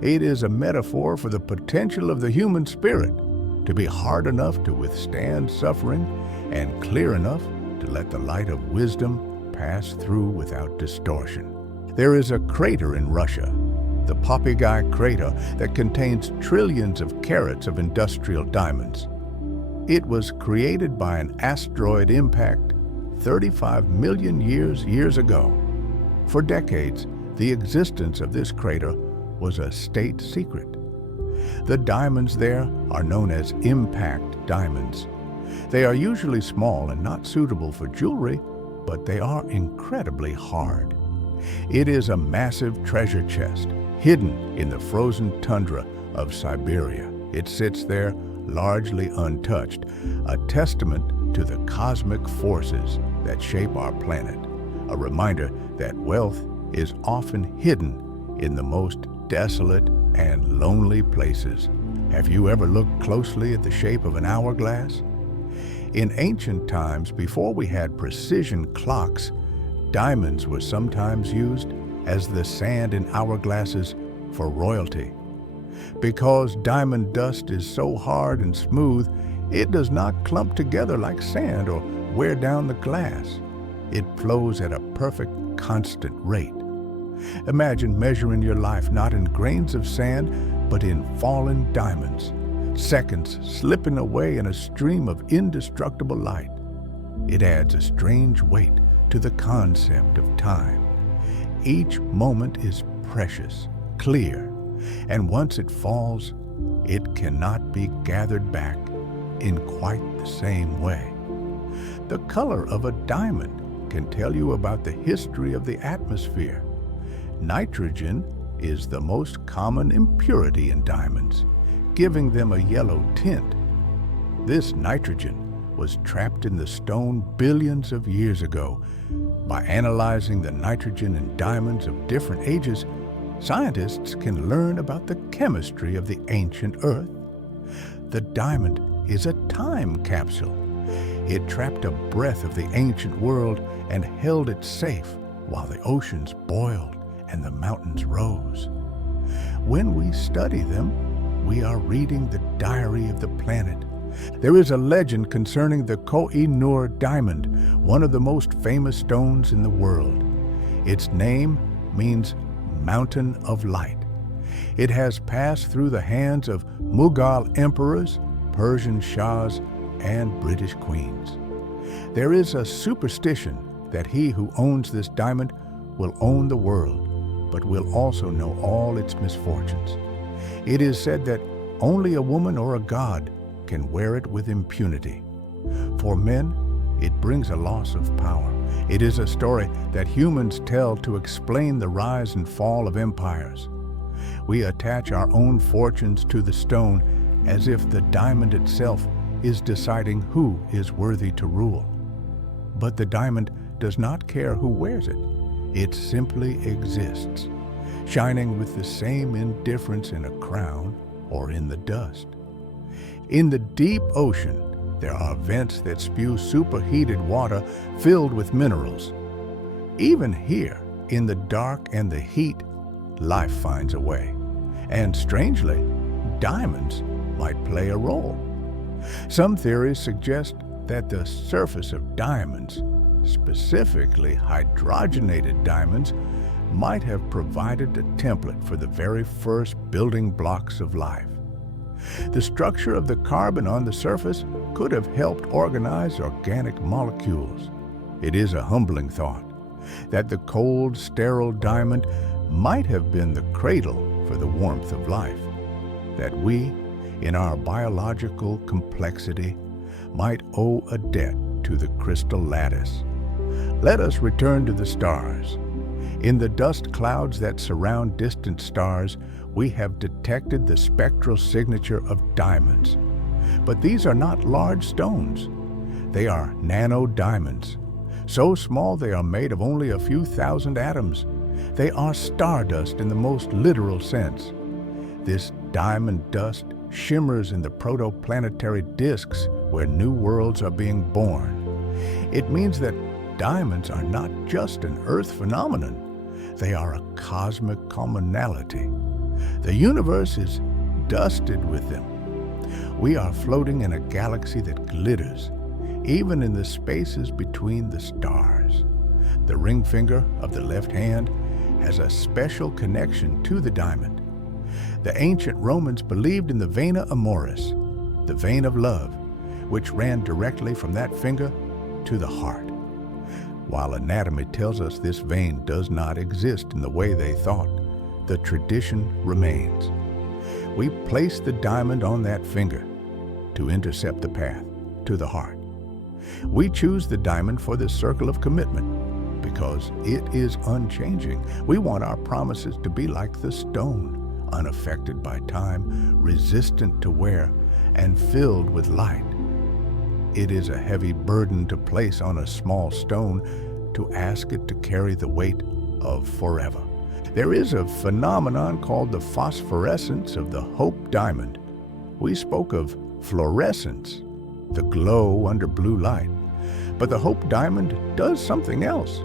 It is a metaphor for the potential of the human spirit to be hard enough to withstand suffering and clear enough to let the light of wisdom pass through without distortion. There is a crater in Russia, the Popigai crater, that contains trillions of carats of industrial diamonds. It was created by an asteroid impact 35 million years ago. For decades, the existence of this crater was a state secret. The diamonds there are known as impact diamonds. They are usually small and not suitable for jewelry, but they are incredibly hard. It is a massive treasure chest hidden in the frozen tundra of Siberia. It sits there largely untouched, a testament to the cosmic forces that shape our planet, a reminder that wealth is often hidden in the most desolate and lonely places. Have you ever looked closely at the shape of an hourglass? In ancient times, before we had precision clocks, diamonds were sometimes used as the sand in hourglasses for royalty. Because diamond dust is so hard and smooth, it does not clump together like sand or wear down the glass. It flows at a perfect, constant rate. Imagine measuring your life not in grains of sand, but in fallen diamonds, seconds slipping away in a stream of indestructible light. It adds a strange weight to the concept of time. Each moment is precious, clear, and once it falls, it cannot be gathered back in quite the same way. The color of a diamond can tell you about the history of the atmosphere. Nitrogen is the most common impurity in diamonds, giving them a yellow tint. This nitrogen was trapped in the stone billions of years ago. By analyzing the nitrogen in diamonds of different ages, scientists can learn about the chemistry of the ancient Earth. The diamond is a time capsule. It trapped a breath of the ancient world and held it safe, while the oceans boiled and the mountains rose. When we study them, we are reading the diary of the planet. There is a legend concerning the Koh-i-Noor diamond, one of the most famous stones in the world. Its name means Mountain of Light. It has passed through the hands of Mughal emperors, Persian shahs, and British queens. There is a superstition that he who owns this diamond will own the world, but will also know all its misfortunes. It is said that only a woman or a god can wear it with impunity. For men, it brings a loss of power. It is a story that humans tell to explain the rise and fall of empires. We attach our own fortunes to the stone as if the diamond itself is deciding who is worthy to rule. But the diamond does not care who wears it. It simply exists, shining with the same indifference in a crown or in the dust. In the deep ocean, there are vents that spew superheated water filled with minerals. Even here, in the dark and the heat, life finds a way. And strangely, diamonds might play a role. Some theories suggest that the surface of diamonds, specifically hydrogenated diamonds, might have provided a template for the very first building blocks of life. The structure of the carbon on the surface could have helped organize organic molecules. It is a humbling thought that the cold, sterile diamond might have been the cradle for the warmth of life, that we, in our biological complexity, might owe a debt to the crystal lattice. Let us return to the stars. In the dust clouds that surround distant stars, we have detected the spectral signature of diamonds. But these are not large stones. They are nano-diamonds. So small they are made of only a few thousand atoms. They are stardust in the most literal sense. This diamond dust shimmers in the protoplanetary disks where new worlds are being born. It means that diamonds are not just an Earth phenomenon. They are a cosmic commonality. The universe is dusted with them. We are floating in a galaxy that glitters, even in the spaces between the stars. The ring finger of the left hand has a special connection to the diamond. The ancient Romans believed in the vena amoris, the vein of love, which ran directly from that finger to the heart. While anatomy tells us this vein does not exist in the way they thought, the tradition remains. We place the diamond on that finger to intercept the path to the heart. We choose the diamond for this circle of commitment because it is unchanging. We want our promises to be like the stone, unaffected by time, resistant to wear, and filled with light. It is a heavy burden to place on a small stone to ask it to carry the weight of forever. There is a phenomenon called the phosphorescence of the Hope diamond. We spoke of fluorescence, the glow under blue light. But the Hope diamond does something else.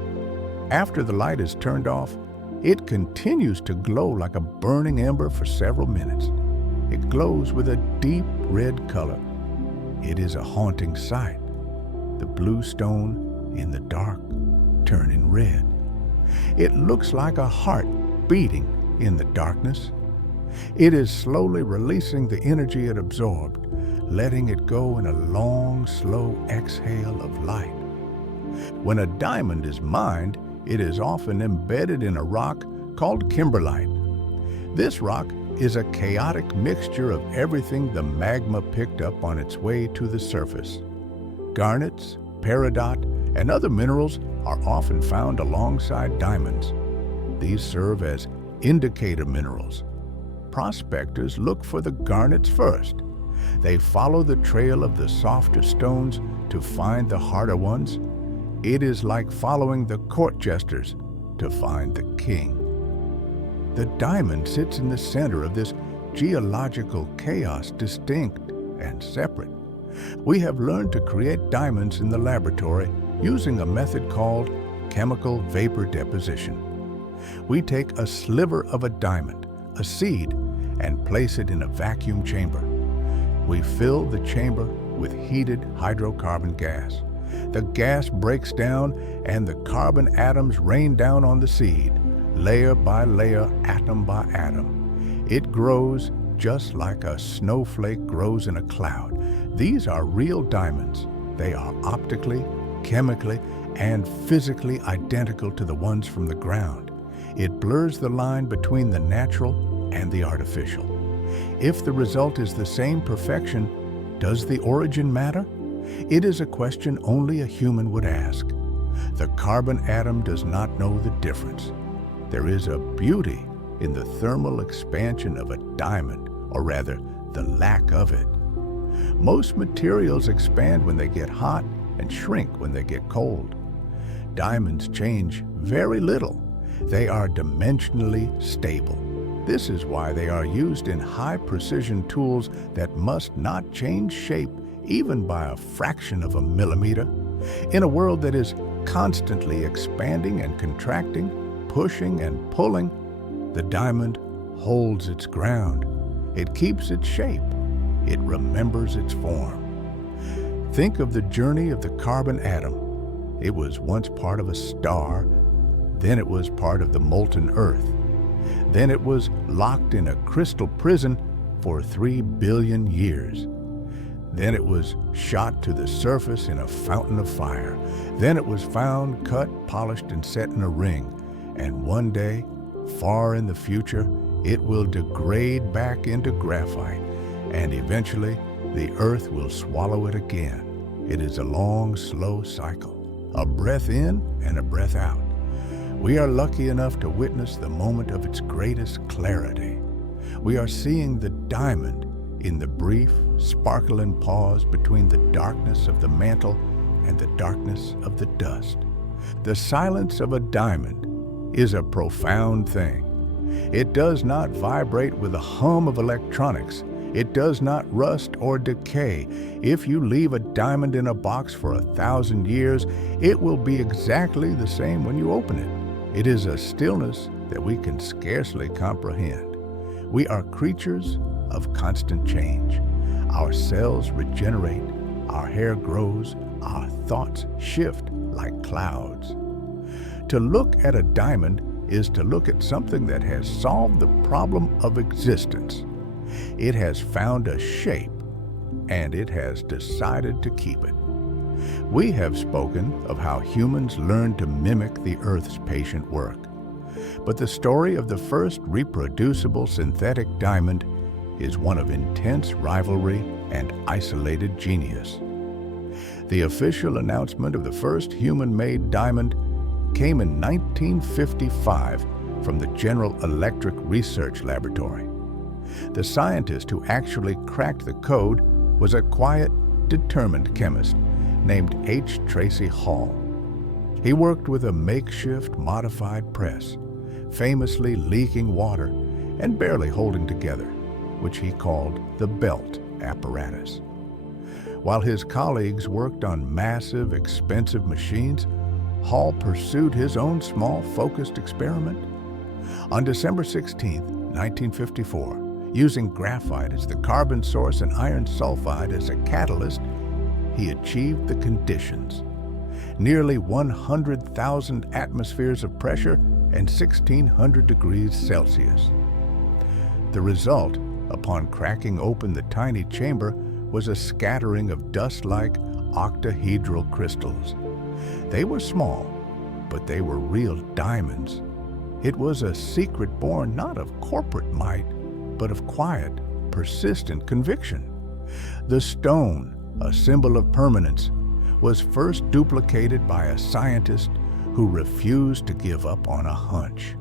After the light is turned off, it continues to glow like a burning ember for several minutes. It glows with a deep red color. It is a haunting sight. The blue stone in the dark turning red. It looks like a heart beating in the darkness. It is slowly releasing the energy it absorbed, letting it go in a long, slow exhale of light. When a diamond is mined, it is often embedded in a rock called kimberlite. This rock is a chaotic mixture of everything the magma picked up on its way to the surface. Garnets, peridot, and other minerals are often found alongside diamonds. These serve as indicator minerals. Prospectors look for the garnets first. They follow the trail of the softer stones to find the harder ones. It is like following the court jesters to find the king. The diamond sits in the center of this geological chaos, distinct and separate. We have learned to create diamonds in the laboratory using a method called chemical vapor deposition. We take a sliver of a diamond, a seed, and place it in a vacuum chamber. We fill the chamber with heated hydrocarbon gas. The gas breaks down and the carbon atoms rain down on the seed, layer by layer, atom by atom. It grows just like a snowflake grows in a cloud. These are real diamonds. They are optically, chemically, and physically identical to the ones from the ground. It blurs the line between the natural and the artificial. If the result is the same perfection, does the origin matter? It is a question only a human would ask. The carbon atom does not know the difference. There is a beauty in the thermal expansion of a diamond, or rather, the lack of it. Most materials expand when they get hot and shrink when they get cold. Diamonds change very little. They are dimensionally stable. This is why they are used in high-precision tools that must not change shape even by a fraction of a millimeter. In a world that is constantly expanding and contracting, pushing and pulling, the diamond holds its ground. It keeps its shape. It remembers its form. Think of the journey of the carbon atom. It was once part of a star, then it was part of the molten earth. Then it was locked in a crystal prison for 3 billion years. Then it was shot to the surface in a fountain of fire. Then it was found, cut, polished, and set in a ring. And one day, far in the future, it will degrade back into graphite, and eventually the earth will swallow it again. It is a long, slow cycle, a breath in and a breath out. We are lucky enough to witness the moment of its greatest clarity. We are seeing the diamond in the brief, sparkling pause between the darkness of the mantle and the darkness of the dust. The silence of a diamond is a profound thing. It does not vibrate with the hum of electronics. It does not rust or decay. If you leave a diamond in a box for 1,000 years, it will be exactly the same when you open it. It is a stillness that we can scarcely comprehend. We are creatures of constant change. Our cells regenerate, our hair grows, our thoughts shift like clouds. To look at a diamond is to look at something that has solved the problem of existence. It has found a shape, and it has decided to keep it. We have spoken of how humans learned to mimic the Earth's patient work. But the story of the first reproducible synthetic diamond is one of intense rivalry and isolated genius. The official announcement of the first human-made diamond came in 1955 from the General Electric Research Laboratory. The scientist who actually cracked the code was a quiet, determined chemist named H. Tracy Hall. He worked with a makeshift modified press, famously leaking water and barely holding together, which he called the belt apparatus. While his colleagues worked on massive, expensive machines, Hall pursued his own small, focused experiment. On December 16, 1954, using graphite as the carbon source and iron sulfide as a catalyst, he achieved the conditions. Nearly 100,000 atmospheres of pressure and 1,600 degrees Celsius. The result, upon cracking open the tiny chamber, was a scattering of dust-like octahedral crystals. They were small, but they were real diamonds. It was a secret born not of corporate might, but of quiet, persistent conviction. The stone, a symbol of permanence, was first duplicated by a scientist who refused to give up on a hunch.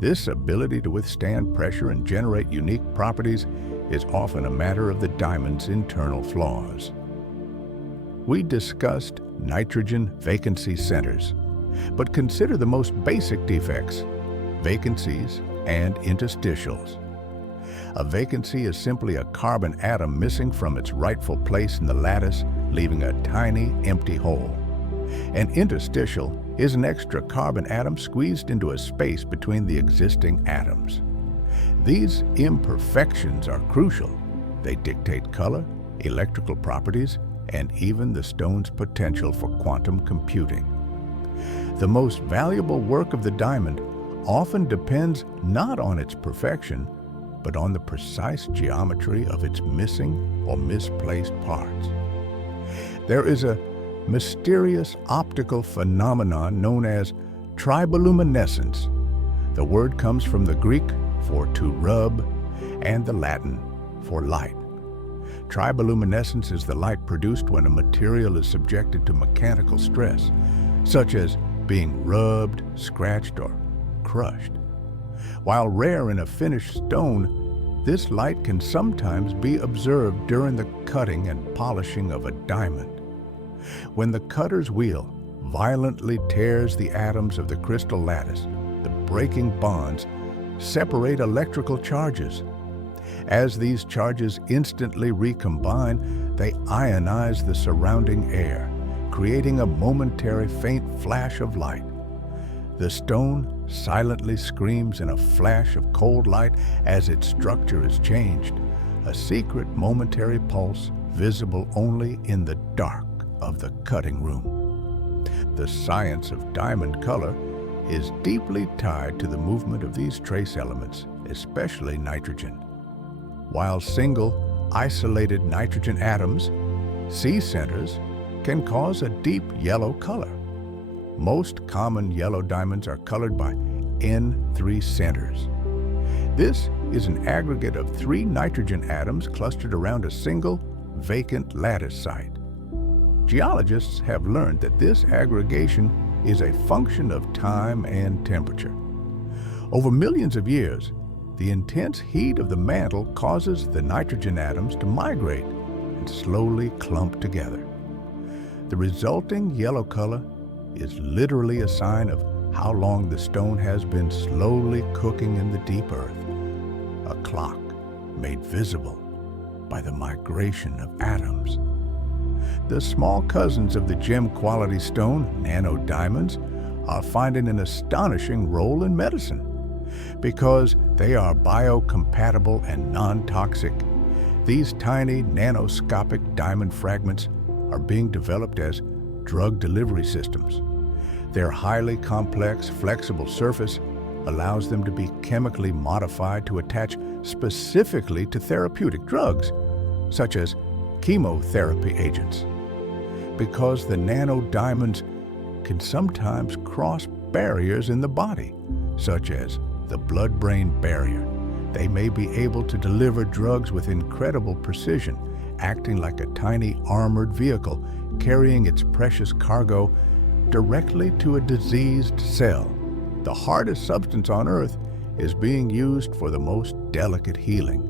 This ability to withstand pressure and generate unique properties is often a matter of the diamond's internal flaws. We discussed nitrogen vacancy centers, but consider the most basic defects: vacancies and interstitials. A vacancy is simply a carbon atom missing from its rightful place in the lattice, leaving a tiny, empty hole. An interstitial is an extra carbon atom squeezed into a space between the existing atoms. These imperfections are crucial. They dictate color, electrical properties, and even the stone's potential for quantum computing. The most valuable work of the diamond often depends not on its perfection, but on the precise geometry of its missing or misplaced parts. There is a mysterious optical phenomenon known as triboluminescence. The word comes from the Greek for to rub and the Latin for light. Triboluminescence is the light produced when a material is subjected to mechanical stress, such as being rubbed, scratched, or crushed. While rare in a finished stone, this light can sometimes be observed during the cutting and polishing of a diamond. When the cutter's wheel violently tears the atoms of the crystal lattice, the breaking bonds separate electrical charges. As these charges instantly recombine, they ionize the surrounding air, creating a momentary faint flash of light. The stone silently screams in a flash of cold light as its structure is changed, a secret momentary pulse visible only in the dark of the cutting room. The science of diamond color is deeply tied to the movement of these trace elements, especially nitrogen. While single, isolated nitrogen atoms, C centers, can cause a deep yellow color. Most common yellow diamonds are colored by N3 centers. This is an aggregate of 3 nitrogen atoms clustered around a single, vacant lattice site. Geologists have learned that this aggregation is a function of time and temperature. Over millions of years, the intense heat of the mantle causes the nitrogen atoms to migrate and slowly clump together. The resulting yellow color is literally a sign of how long the stone has been slowly cooking in the deep earth, a clock made visible by the migration of atoms. The small cousins of the gem-quality stone, nanodiamonds, are finding an astonishing role in medicine. Because they are biocompatible and non-toxic, these tiny nanoscopic diamond fragments are being developed as drug delivery systems. Their highly complex, flexible surface allows them to be chemically modified to attach specifically to therapeutic drugs, such as chemotherapy agents. Because the nanodiamonds can sometimes cross barriers in the body, such as the blood-brain barrier, they may be able to deliver drugs with incredible precision, acting like a tiny armored vehicle, carrying its precious cargo directly to a diseased cell. The hardest substance on Earth is being used for the most delicate healing.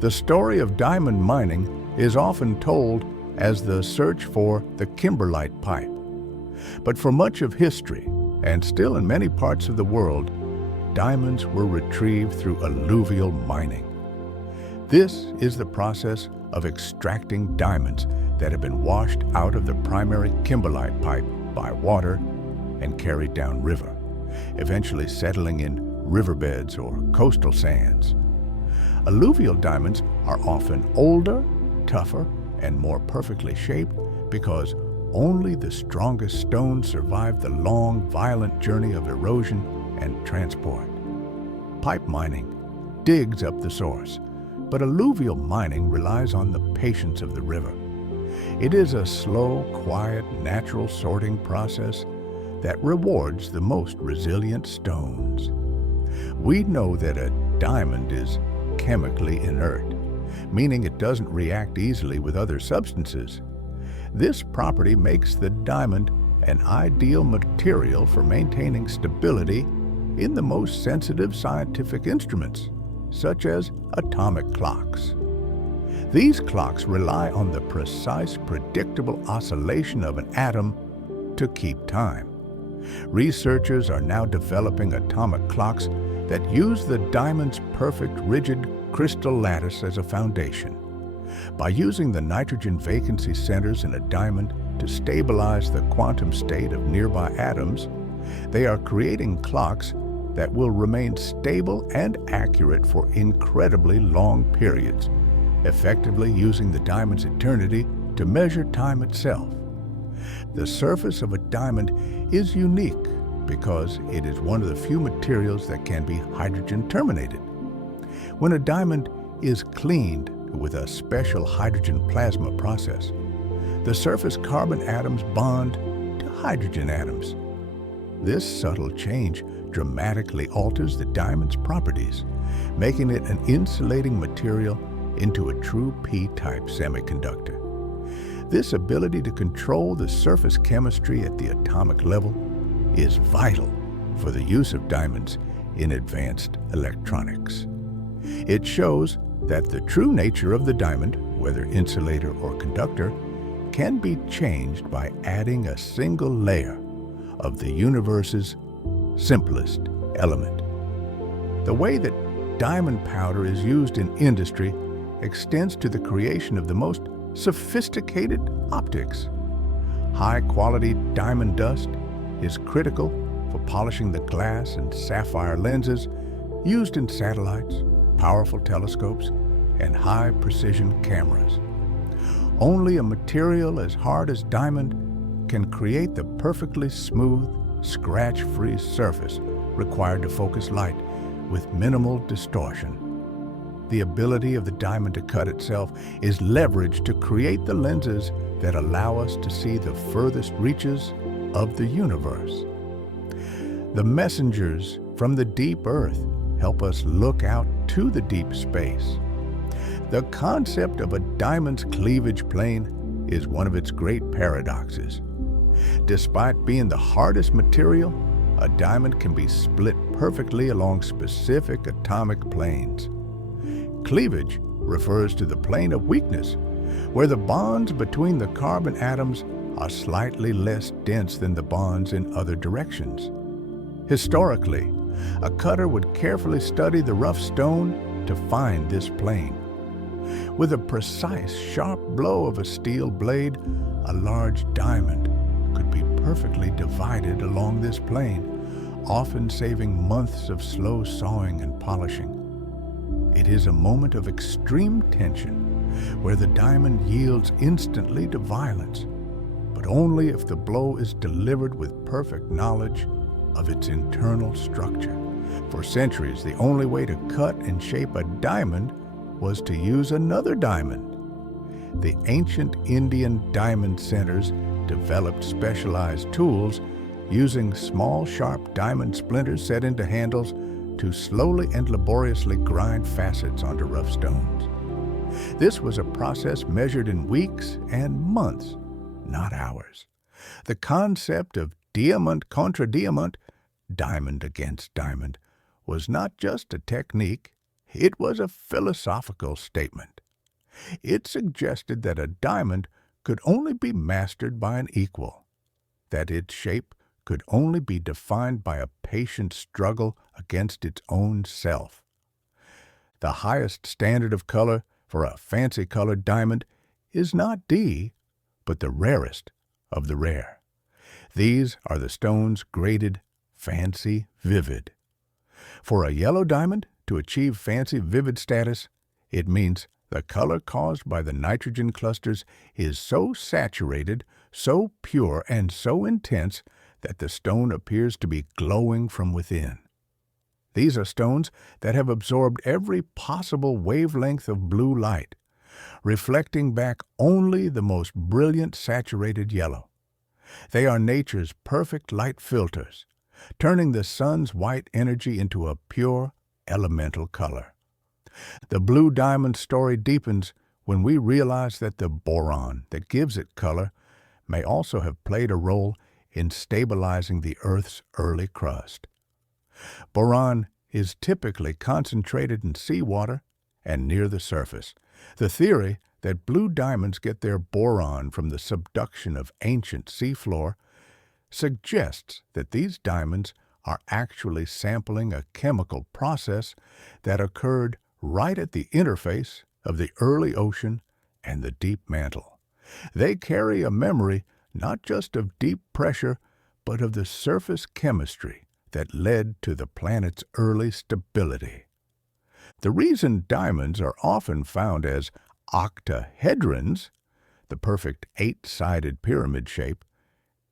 The story of diamond mining is often told as the search for the kimberlite pipe. But for much of history, and still in many parts of the world, diamonds were retrieved through alluvial mining. This is the process of extracting diamonds that have been washed out of the primary kimberlite pipe by water and carried downriver, eventually settling in riverbeds or coastal sands. Alluvial diamonds are often older, tougher, and more perfectly shaped because only the strongest stones survive the long, violent journey of erosion and transport. Pipe mining digs up the source, but alluvial mining relies on the patience of the river. It is a slow, quiet, natural sorting process that rewards the most resilient stones. We know that a diamond is chemically inert, meaning it doesn't react easily with other substances. This property makes the diamond an ideal material for maintaining stability in the most sensitive scientific instruments, such as atomic clocks. These clocks rely on the precise, predictable oscillation of an atom to keep time. Researchers are now developing atomic clocks that use the diamond's perfect, rigid crystal lattice as a foundation. By using the nitrogen vacancy centers in a diamond to stabilize the quantum state of nearby atoms, they are creating clocks that will remain stable and accurate for incredibly long periods, effectively using the diamond's eternity to measure time itself. The surface of a diamond is unique because it is one of the few materials that can be hydrogen terminated. When a diamond is cleaned with a special hydrogen plasma process, the surface carbon atoms bond to hydrogen atoms. This subtle change dramatically alters the diamond's properties, making it an insulating material into a true P-type semiconductor. This ability to control the surface chemistry at the atomic level is vital for the use of diamonds in advanced electronics. It shows that the true nature of the diamond, whether insulator or conductor, can be changed by adding a single layer of the universe's simplest element. The way that diamond powder is used in industry extends to the creation of the most sophisticated optics. High-quality diamond dust is critical for polishing the glass and sapphire lenses used in satellites, powerful telescopes, and high-precision cameras. Only a material as hard as diamond can create the perfectly smooth, scratch-free surface required to focus light with minimal distortion. The ability of the diamond to cut itself is leveraged to create the lenses that allow us to see the furthest reaches of the universe. The messengers from the deep earth help us look out to the deep space. The concept of a diamond's cleavage plane is one of its great paradoxes. Despite being the hardest material, a diamond can be split perfectly along specific atomic planes. Cleavage refers to the plane of weakness, where the bonds between the carbon atoms are slightly less dense than the bonds in other directions. Historically, a cutter would carefully study the rough stone to find this plane. With a precise, sharp blow of a steel blade, a large diamond could be perfectly divided along this plane, often saving months of slow sawing and polishing. It is a moment of extreme tension, where the diamond yields instantly to violence, but only if the blow is delivered with perfect knowledge of its internal structure. For centuries, the only way to cut and shape a diamond was to use another diamond. The ancient Indian diamond centers developed specialized tools using small, sharp diamond splinters set into handles to slowly and laboriously grind facets onto rough stones. This was a process measured in weeks and months, not hours. The concept of diamant contra diamant, diamond against diamond, was not just a technique, it was a philosophical statement. It suggested that a diamond could only be mastered by an equal, that its shape could only be defined by a patient struggle against its own self. The highest standard of color for a fancy-colored diamond is not D, but the rarest of the rare. These are the stones graded fancy vivid. For a yellow diamond to achieve fancy vivid status, it means the color caused by the nitrogen clusters is so saturated, so pure, and so intense that the stone appears to be glowing from within. These are stones that have absorbed every possible wavelength of blue light, reflecting back only the most brilliant saturated yellow. They are nature's perfect light filters, turning the sun's white energy into a pure, elemental color. The blue diamond story deepens when we realize that the boron that gives it color may also have played a role in stabilizing the Earth's early crust. Boron is typically concentrated in seawater and near the surface. The theory that blue diamonds get their boron from the subduction of ancient seafloor suggests that these diamonds are actually sampling a chemical process that occurred right at the interface of the early ocean and the deep mantle. They carry a memory not just of deep pressure, but of the surface chemistry that led to the planet's early stability. The reason diamonds are often found as octahedrons, the perfect eight-sided pyramid shape,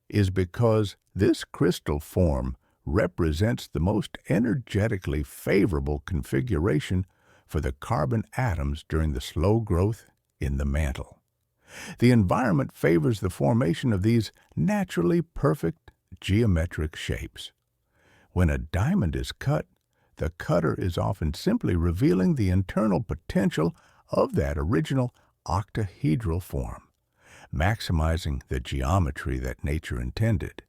is because this crystal form represents the most energetically favorable configuration for the carbon atoms during the slow growth in the mantle. The environment favors the formation of these naturally perfect geometric shapes. When a diamond is cut, the cutter is often simply revealing the internal potential of that original octahedral form, maximizing the geometry that nature intended.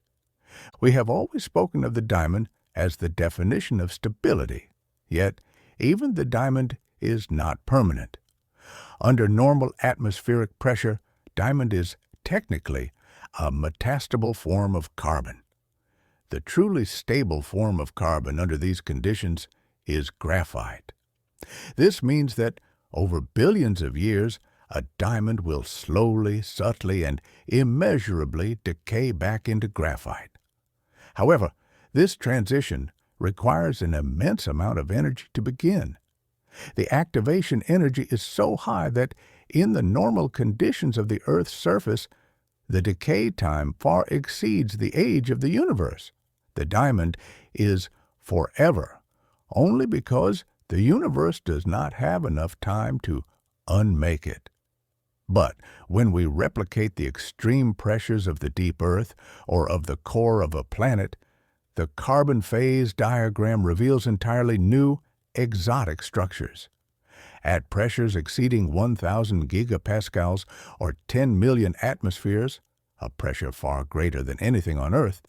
We have always spoken of the diamond as the definition of stability, yet even the diamond is not permanent. Under normal atmospheric pressure, diamond is technically a metastable form of carbon. The truly stable form of carbon under these conditions is graphite. This means that over billions of years, a diamond will slowly, subtly, and immeasurably decay back into graphite. However, this transition requires an immense amount of energy to begin. The activation energy is so high that in the normal conditions of the Earth's surface, the decay time far exceeds the age of the universe. The diamond is forever, only because the universe does not have enough time to unmake it. But when we replicate the extreme pressures of the deep Earth or of the core of a planet, the carbon phase diagram reveals entirely new, exotic structures. At pressures exceeding 1,000 gigapascals or 10 million atmospheres, a pressure far greater than anything on Earth,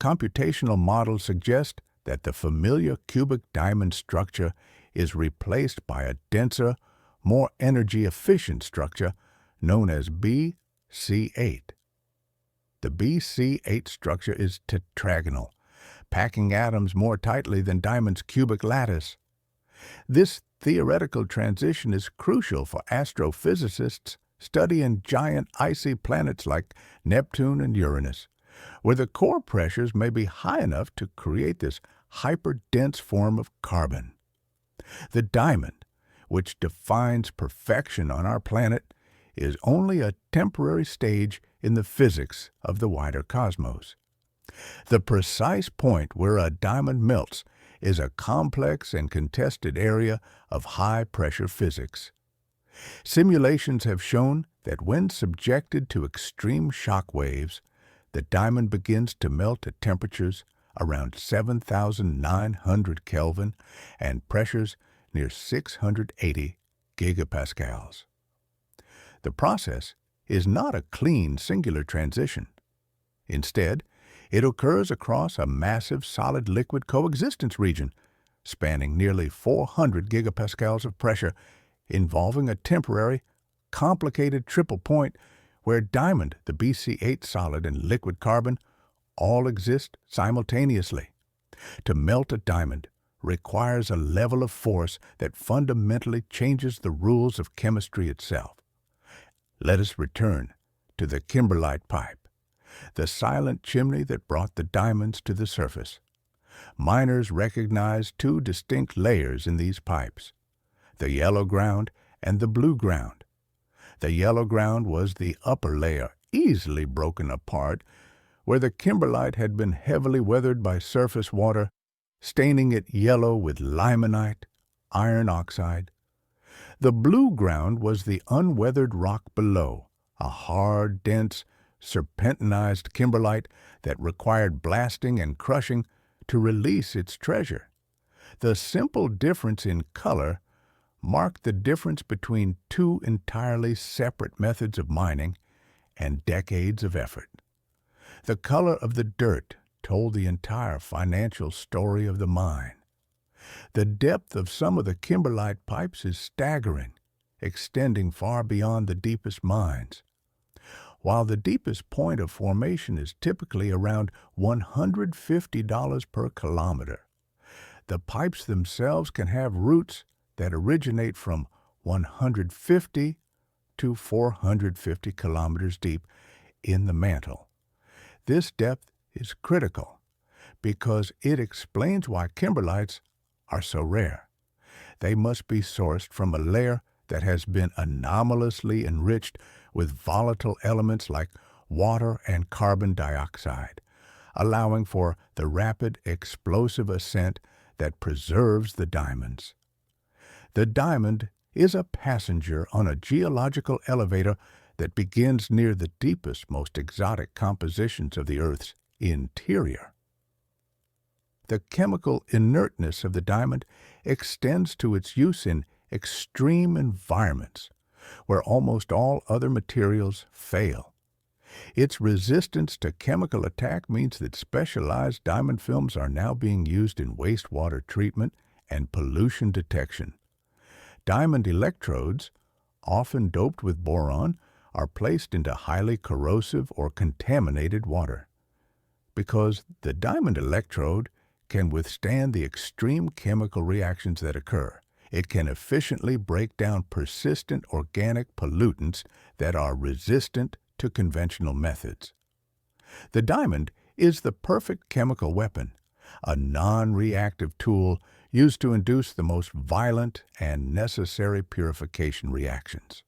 computational models suggest that the familiar cubic diamond structure is replaced by a denser, more energy-efficient structure known as BC8. The BC8 structure is tetragonal, packing atoms more tightly than diamond's cubic lattice. This theoretical transition is crucial for astrophysicists studying giant icy planets like Neptune and Uranus, where the core pressures may be high enough to create this hyperdense form of carbon. The diamond, which defines perfection on our planet, is only a temporary stage in the physics of the wider cosmos. The precise point where a diamond melts is a complex and contested area of high-pressure physics. Simulations have shown that when subjected to extreme shock waves, the diamond begins to melt at temperatures around 7,900 Kelvin and pressures near 680 gigapascals. The process is not a clean, singular transition. Instead, it occurs across a massive solid-liquid coexistence region spanning nearly 400 gigapascals of pressure, involving a temporary, complicated triple point where diamond, the BC8 solid, and liquid carbon all exist simultaneously. To melt a diamond requires a level of force that fundamentally changes the rules of chemistry itself. Let us return to the kimberlite pipe, the silent chimney that brought the diamonds to the surface. Miners recognized two distinct layers in these pipes, the yellow ground and the blue ground. The yellow ground was the upper layer, easily broken apart, where the kimberlite had been heavily weathered by surface water, staining it yellow with limonite, iron oxide. The blue ground was the unweathered rock below, a hard, dense, serpentinized kimberlite that required blasting and crushing to release its treasure. The simple difference in color marked the difference between two entirely separate methods of mining and decades of effort. The color of the dirt told the entire financial story of the mine. The depth of some of the kimberlite pipes is staggering, extending far beyond the deepest mines. While the deepest point of formation is typically around $150 per kilometer, the pipes themselves can have roots that originate from 150 to 450 kilometers deep, in the mantle. This depth is critical because it explains why kimberlites are so rare. They must be sourced from a layer that has been anomalously enriched with volatile elements like water and carbon dioxide, allowing for the rapid, explosive ascent that preserves the diamonds. The diamond is a passenger on a geological elevator that begins near the deepest, most exotic compositions of the Earth's interior. The chemical inertness of the diamond extends to its use in extreme environments where almost all other materials fail. Its resistance to chemical attack means that specialized diamond films are now being used in wastewater treatment and pollution detection. Diamond electrodes, often doped with boron, are placed into highly corrosive or contaminated water. Because the diamond electrode can withstand the extreme chemical reactions that occur, it can efficiently break down persistent organic pollutants that are resistant to conventional methods. The diamond is the perfect chemical weapon, a non-reactive tool used to induce the most violent and necessary purification reactions.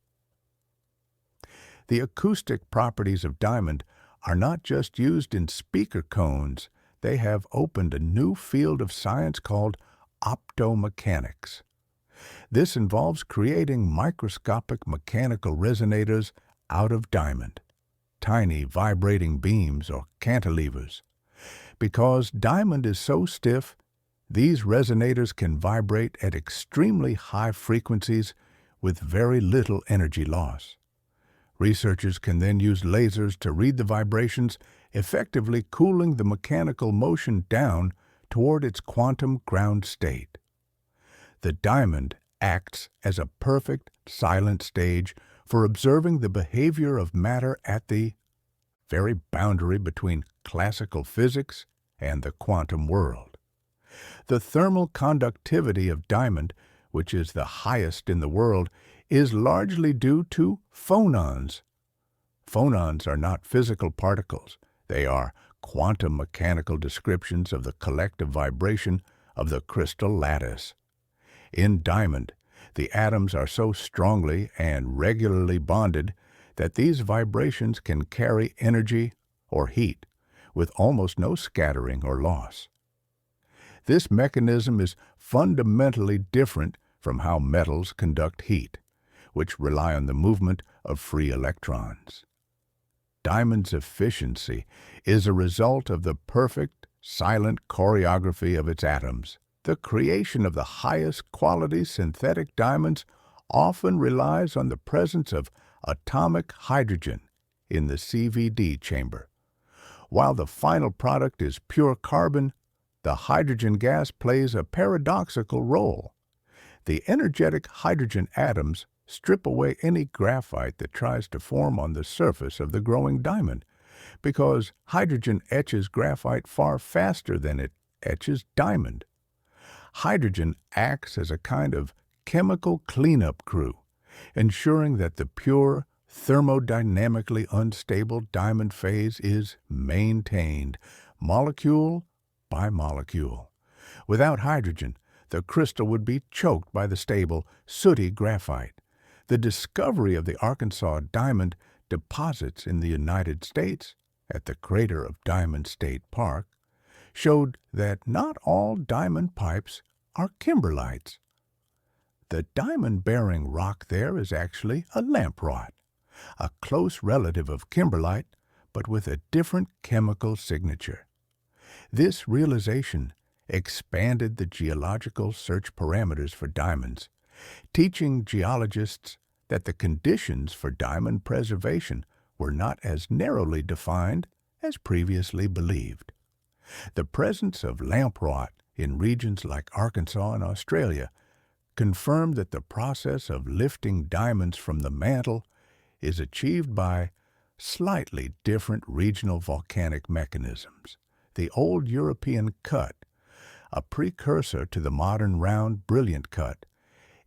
The acoustic properties of diamond are not just used in speaker cones, they have opened a new field of science called optomechanics. This involves creating microscopic mechanical resonators out of diamond, tiny vibrating beams or cantilevers. Because diamond is so stiff, these resonators can vibrate at extremely high frequencies with very little energy loss. Researchers can then use lasers to read the vibrations, effectively cooling the mechanical motion down toward its quantum ground state. The diamond acts as a perfect silent stage for observing the behavior of matter at the very boundary between classical physics and the quantum world. The thermal conductivity of diamond, which is the highest in the world, is largely due to phonons. Phonons are not physical particles. They are quantum mechanical descriptions of the collective vibration of the crystal lattice. In diamond, the atoms are so strongly and regularly bonded that these vibrations can carry energy or heat with almost no scattering or loss. This mechanism is fundamentally different from how metals conduct heat, which rely on the movement of free electrons. Diamond's efficiency is a result of the perfect, silent choreography of its atoms. The creation of the highest quality synthetic diamonds often relies on the presence of atomic hydrogen in the CVD chamber. While the final product is pure carbon, the hydrogen gas plays a paradoxical role. The energetic hydrogen atoms strip away any graphite that tries to form on the surface of the growing diamond, because hydrogen etches graphite far faster than it etches diamond. Hydrogen acts as a kind of chemical cleanup crew, ensuring that the pure, thermodynamically unstable diamond phase is maintained, molecule by molecule. Without hydrogen, the crystal would be choked by the stable, sooty graphite. The discovery of the Arkansas diamond deposits in the United States, at the crater of Diamond State Park, showed that not all diamond pipes are kimberlites. The diamond-bearing rock there is actually a lamprot, a close relative of kimberlite, but with a different chemical signature. This realization expanded the geological search parameters for diamonds, teaching geologists that the conditions for diamond preservation were not as narrowly defined as previously believed. The presence of lamprot in regions like Arkansas and Australia confirmed that the process of lifting diamonds from the mantle is achieved by slightly different regional volcanic mechanisms. The old European cut, a precursor to the modern round brilliant cut,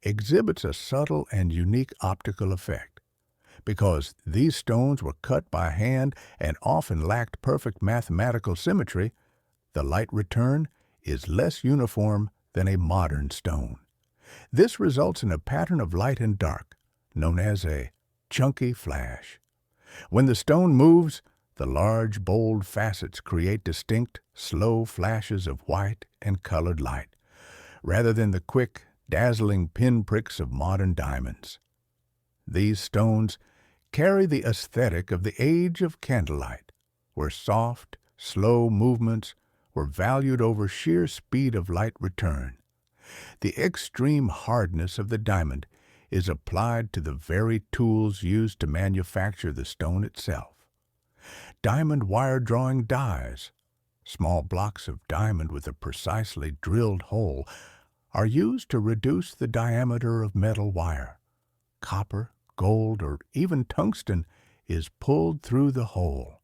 exhibits a subtle and unique optical effect. Because these stones were cut by hand and often lacked perfect mathematical symmetry, the light return is less uniform than a modern stone. This results in a pattern of light and dark, known as a chunky flash. When the stone moves, the large, bold facets create distinct, slow flashes of white and colored light, rather than the quick, dazzling pinpricks of modern diamonds. These stones carry the aesthetic of the age of candlelight, where soft, slow movements were valued over sheer speed of light return. The extreme hardness of the diamond is applied to the very tools used to manufacture the stone itself. Diamond wire drawing dies, small blocks of diamond with a precisely drilled hole, are used to reduce the diameter of metal wire. Copper, gold, or even tungsten is pulled through the hole.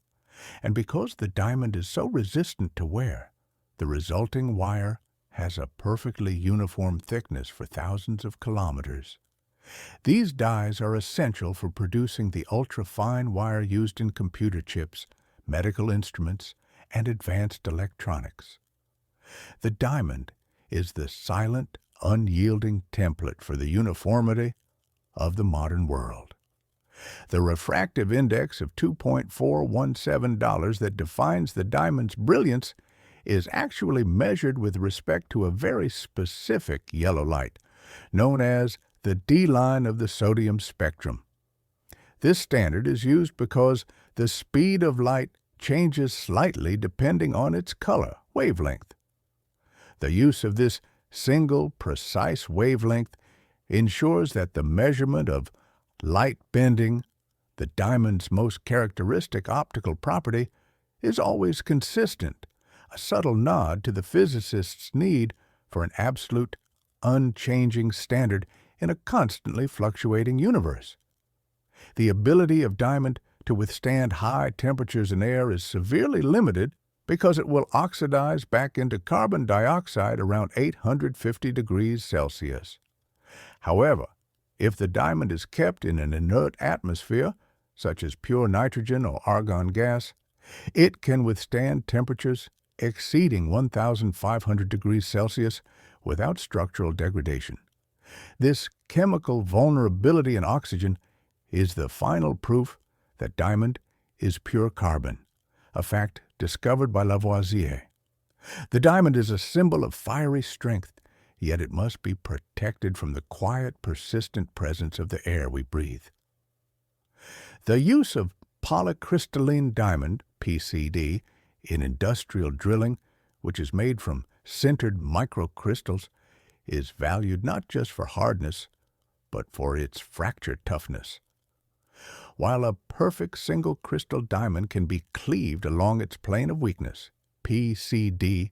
And because the diamond is so resistant to wear, the resulting wire has a perfectly uniform thickness for thousands of kilometers. These dies are essential for producing the ultra-fine wire used in computer chips, medical instruments, and advanced electronics. The diamond is the silent, unyielding template for the uniformity of the modern world. The refractive index of 2.417 that defines the diamond's brilliance is actually measured with respect to a very specific yellow light, known as the D line of the sodium spectrum. This standard is used because the speed of light changes slightly depending on its color wavelength. The use of this single, precise wavelength ensures that the measurement of light bending, the diamond's most characteristic optical property, is always consistent, a subtle nod to the physicist's need for an absolute, unchanging standard in a constantly fluctuating universe. The ability of diamond to withstand high temperatures in air is severely limited because it will oxidize back into carbon dioxide around 850 degrees Celsius. However, if the diamond is kept in an inert atmosphere, such as pure nitrogen or argon gas, it can withstand temperatures exceeding 1,500 degrees Celsius without structural degradation. This chemical vulnerability in oxygen is the final proof that diamond is pure carbon, a fact discovered by Lavoisier. The diamond is a symbol of fiery strength, yet it must be protected from the quiet, persistent presence of the air we breathe. The use of polycrystalline diamond, PCD, in industrial drilling, which is made from sintered microcrystals, is valued not just for hardness, but for its fracture toughness. While a perfect single crystal diamond can be cleaved along its plane of weakness, PCD,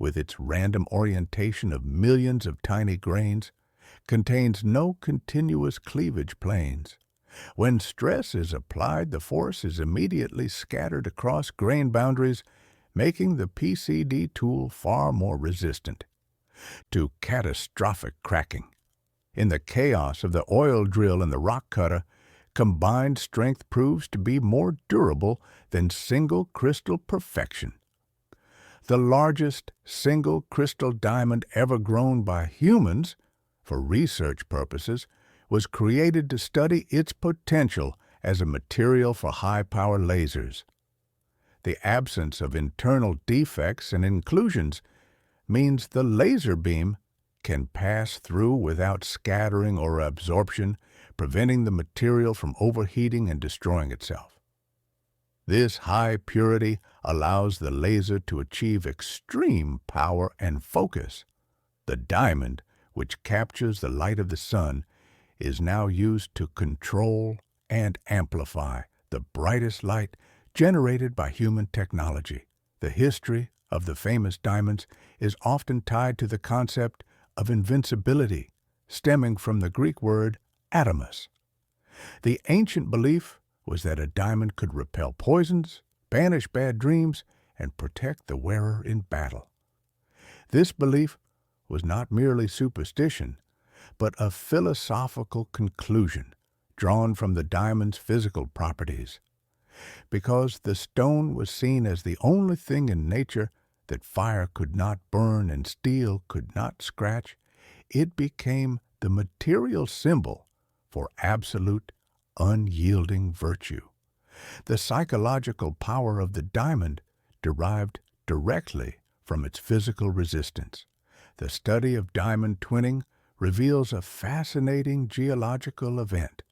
with its random orientation of millions of tiny grains, contains no continuous cleavage planes. When stress is applied, the force is immediately scattered across grain boundaries, making the PCD tool far more resistant to catastrophic cracking. In the chaos of the oil drill and the rock cutter, combined strength proves to be more durable than single crystal perfection. The largest single crystal diamond ever grown by humans, for research purposes, was created to study its potential as a material for high-power lasers. The absence of internal defects and inclusions means the laser beam can pass through without scattering or absorption, preventing the material from overheating and destroying itself. This high purity allows the laser to achieve extreme power and focus. The diamond, which captures the light of the sun, is now used to control and amplify the brightest light generated by human technology. The history of the famous diamonds is often tied to the concept of invincibility, stemming from the Greek word adamas. The ancient belief was that a diamond could repel poisons, banish bad dreams, and protect the wearer in battle. This belief was not merely superstition, but a philosophical conclusion drawn from the diamond's physical properties. Because the stone was seen as the only thing in nature that fire could not burn and steel could not scratch, it became the material symbol for absolute, unyielding virtue. The psychological power of the diamond derived directly from its physical resistance. The study of diamond twinning reveals a fascinating geological event.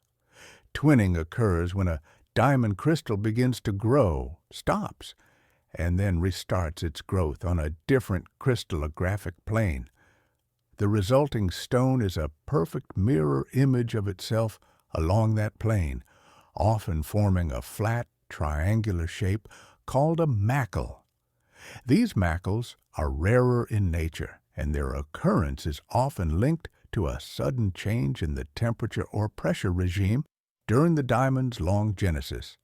Twinning occurs when a diamond crystal begins to grow, stops, and then restarts its growth on a different crystallographic plane. The resulting stone is a perfect mirror image of itself along that plane, often forming a flat, triangular shape called a macle. These macles are rarer in nature, and their occurrence is often linked to a sudden change in the temperature or pressure regime during the diamond's long genesis.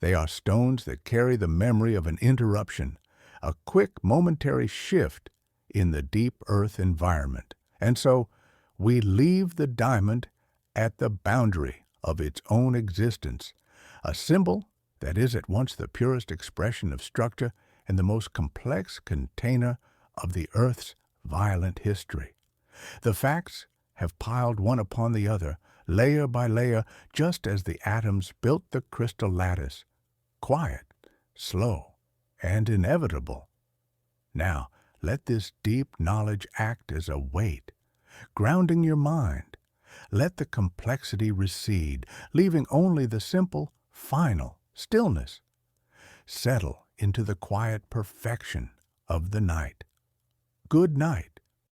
They are stones that carry the memory of an interruption, a quick momentary shift in the deep earth environment. And so, we leave the diamond at the boundary of its own existence, a symbol that is at once the purest expression of structure and the most complex container of the Earth's violent history. The facts have piled one upon the other, layer by layer, just as the atoms built the crystal lattice, quiet, slow, and inevitable. Now, let this deep knowledge act as a weight, grounding your mind. Let the complexity recede, leaving only the simple, final stillness. Settle into the quiet perfection of the night. Good night.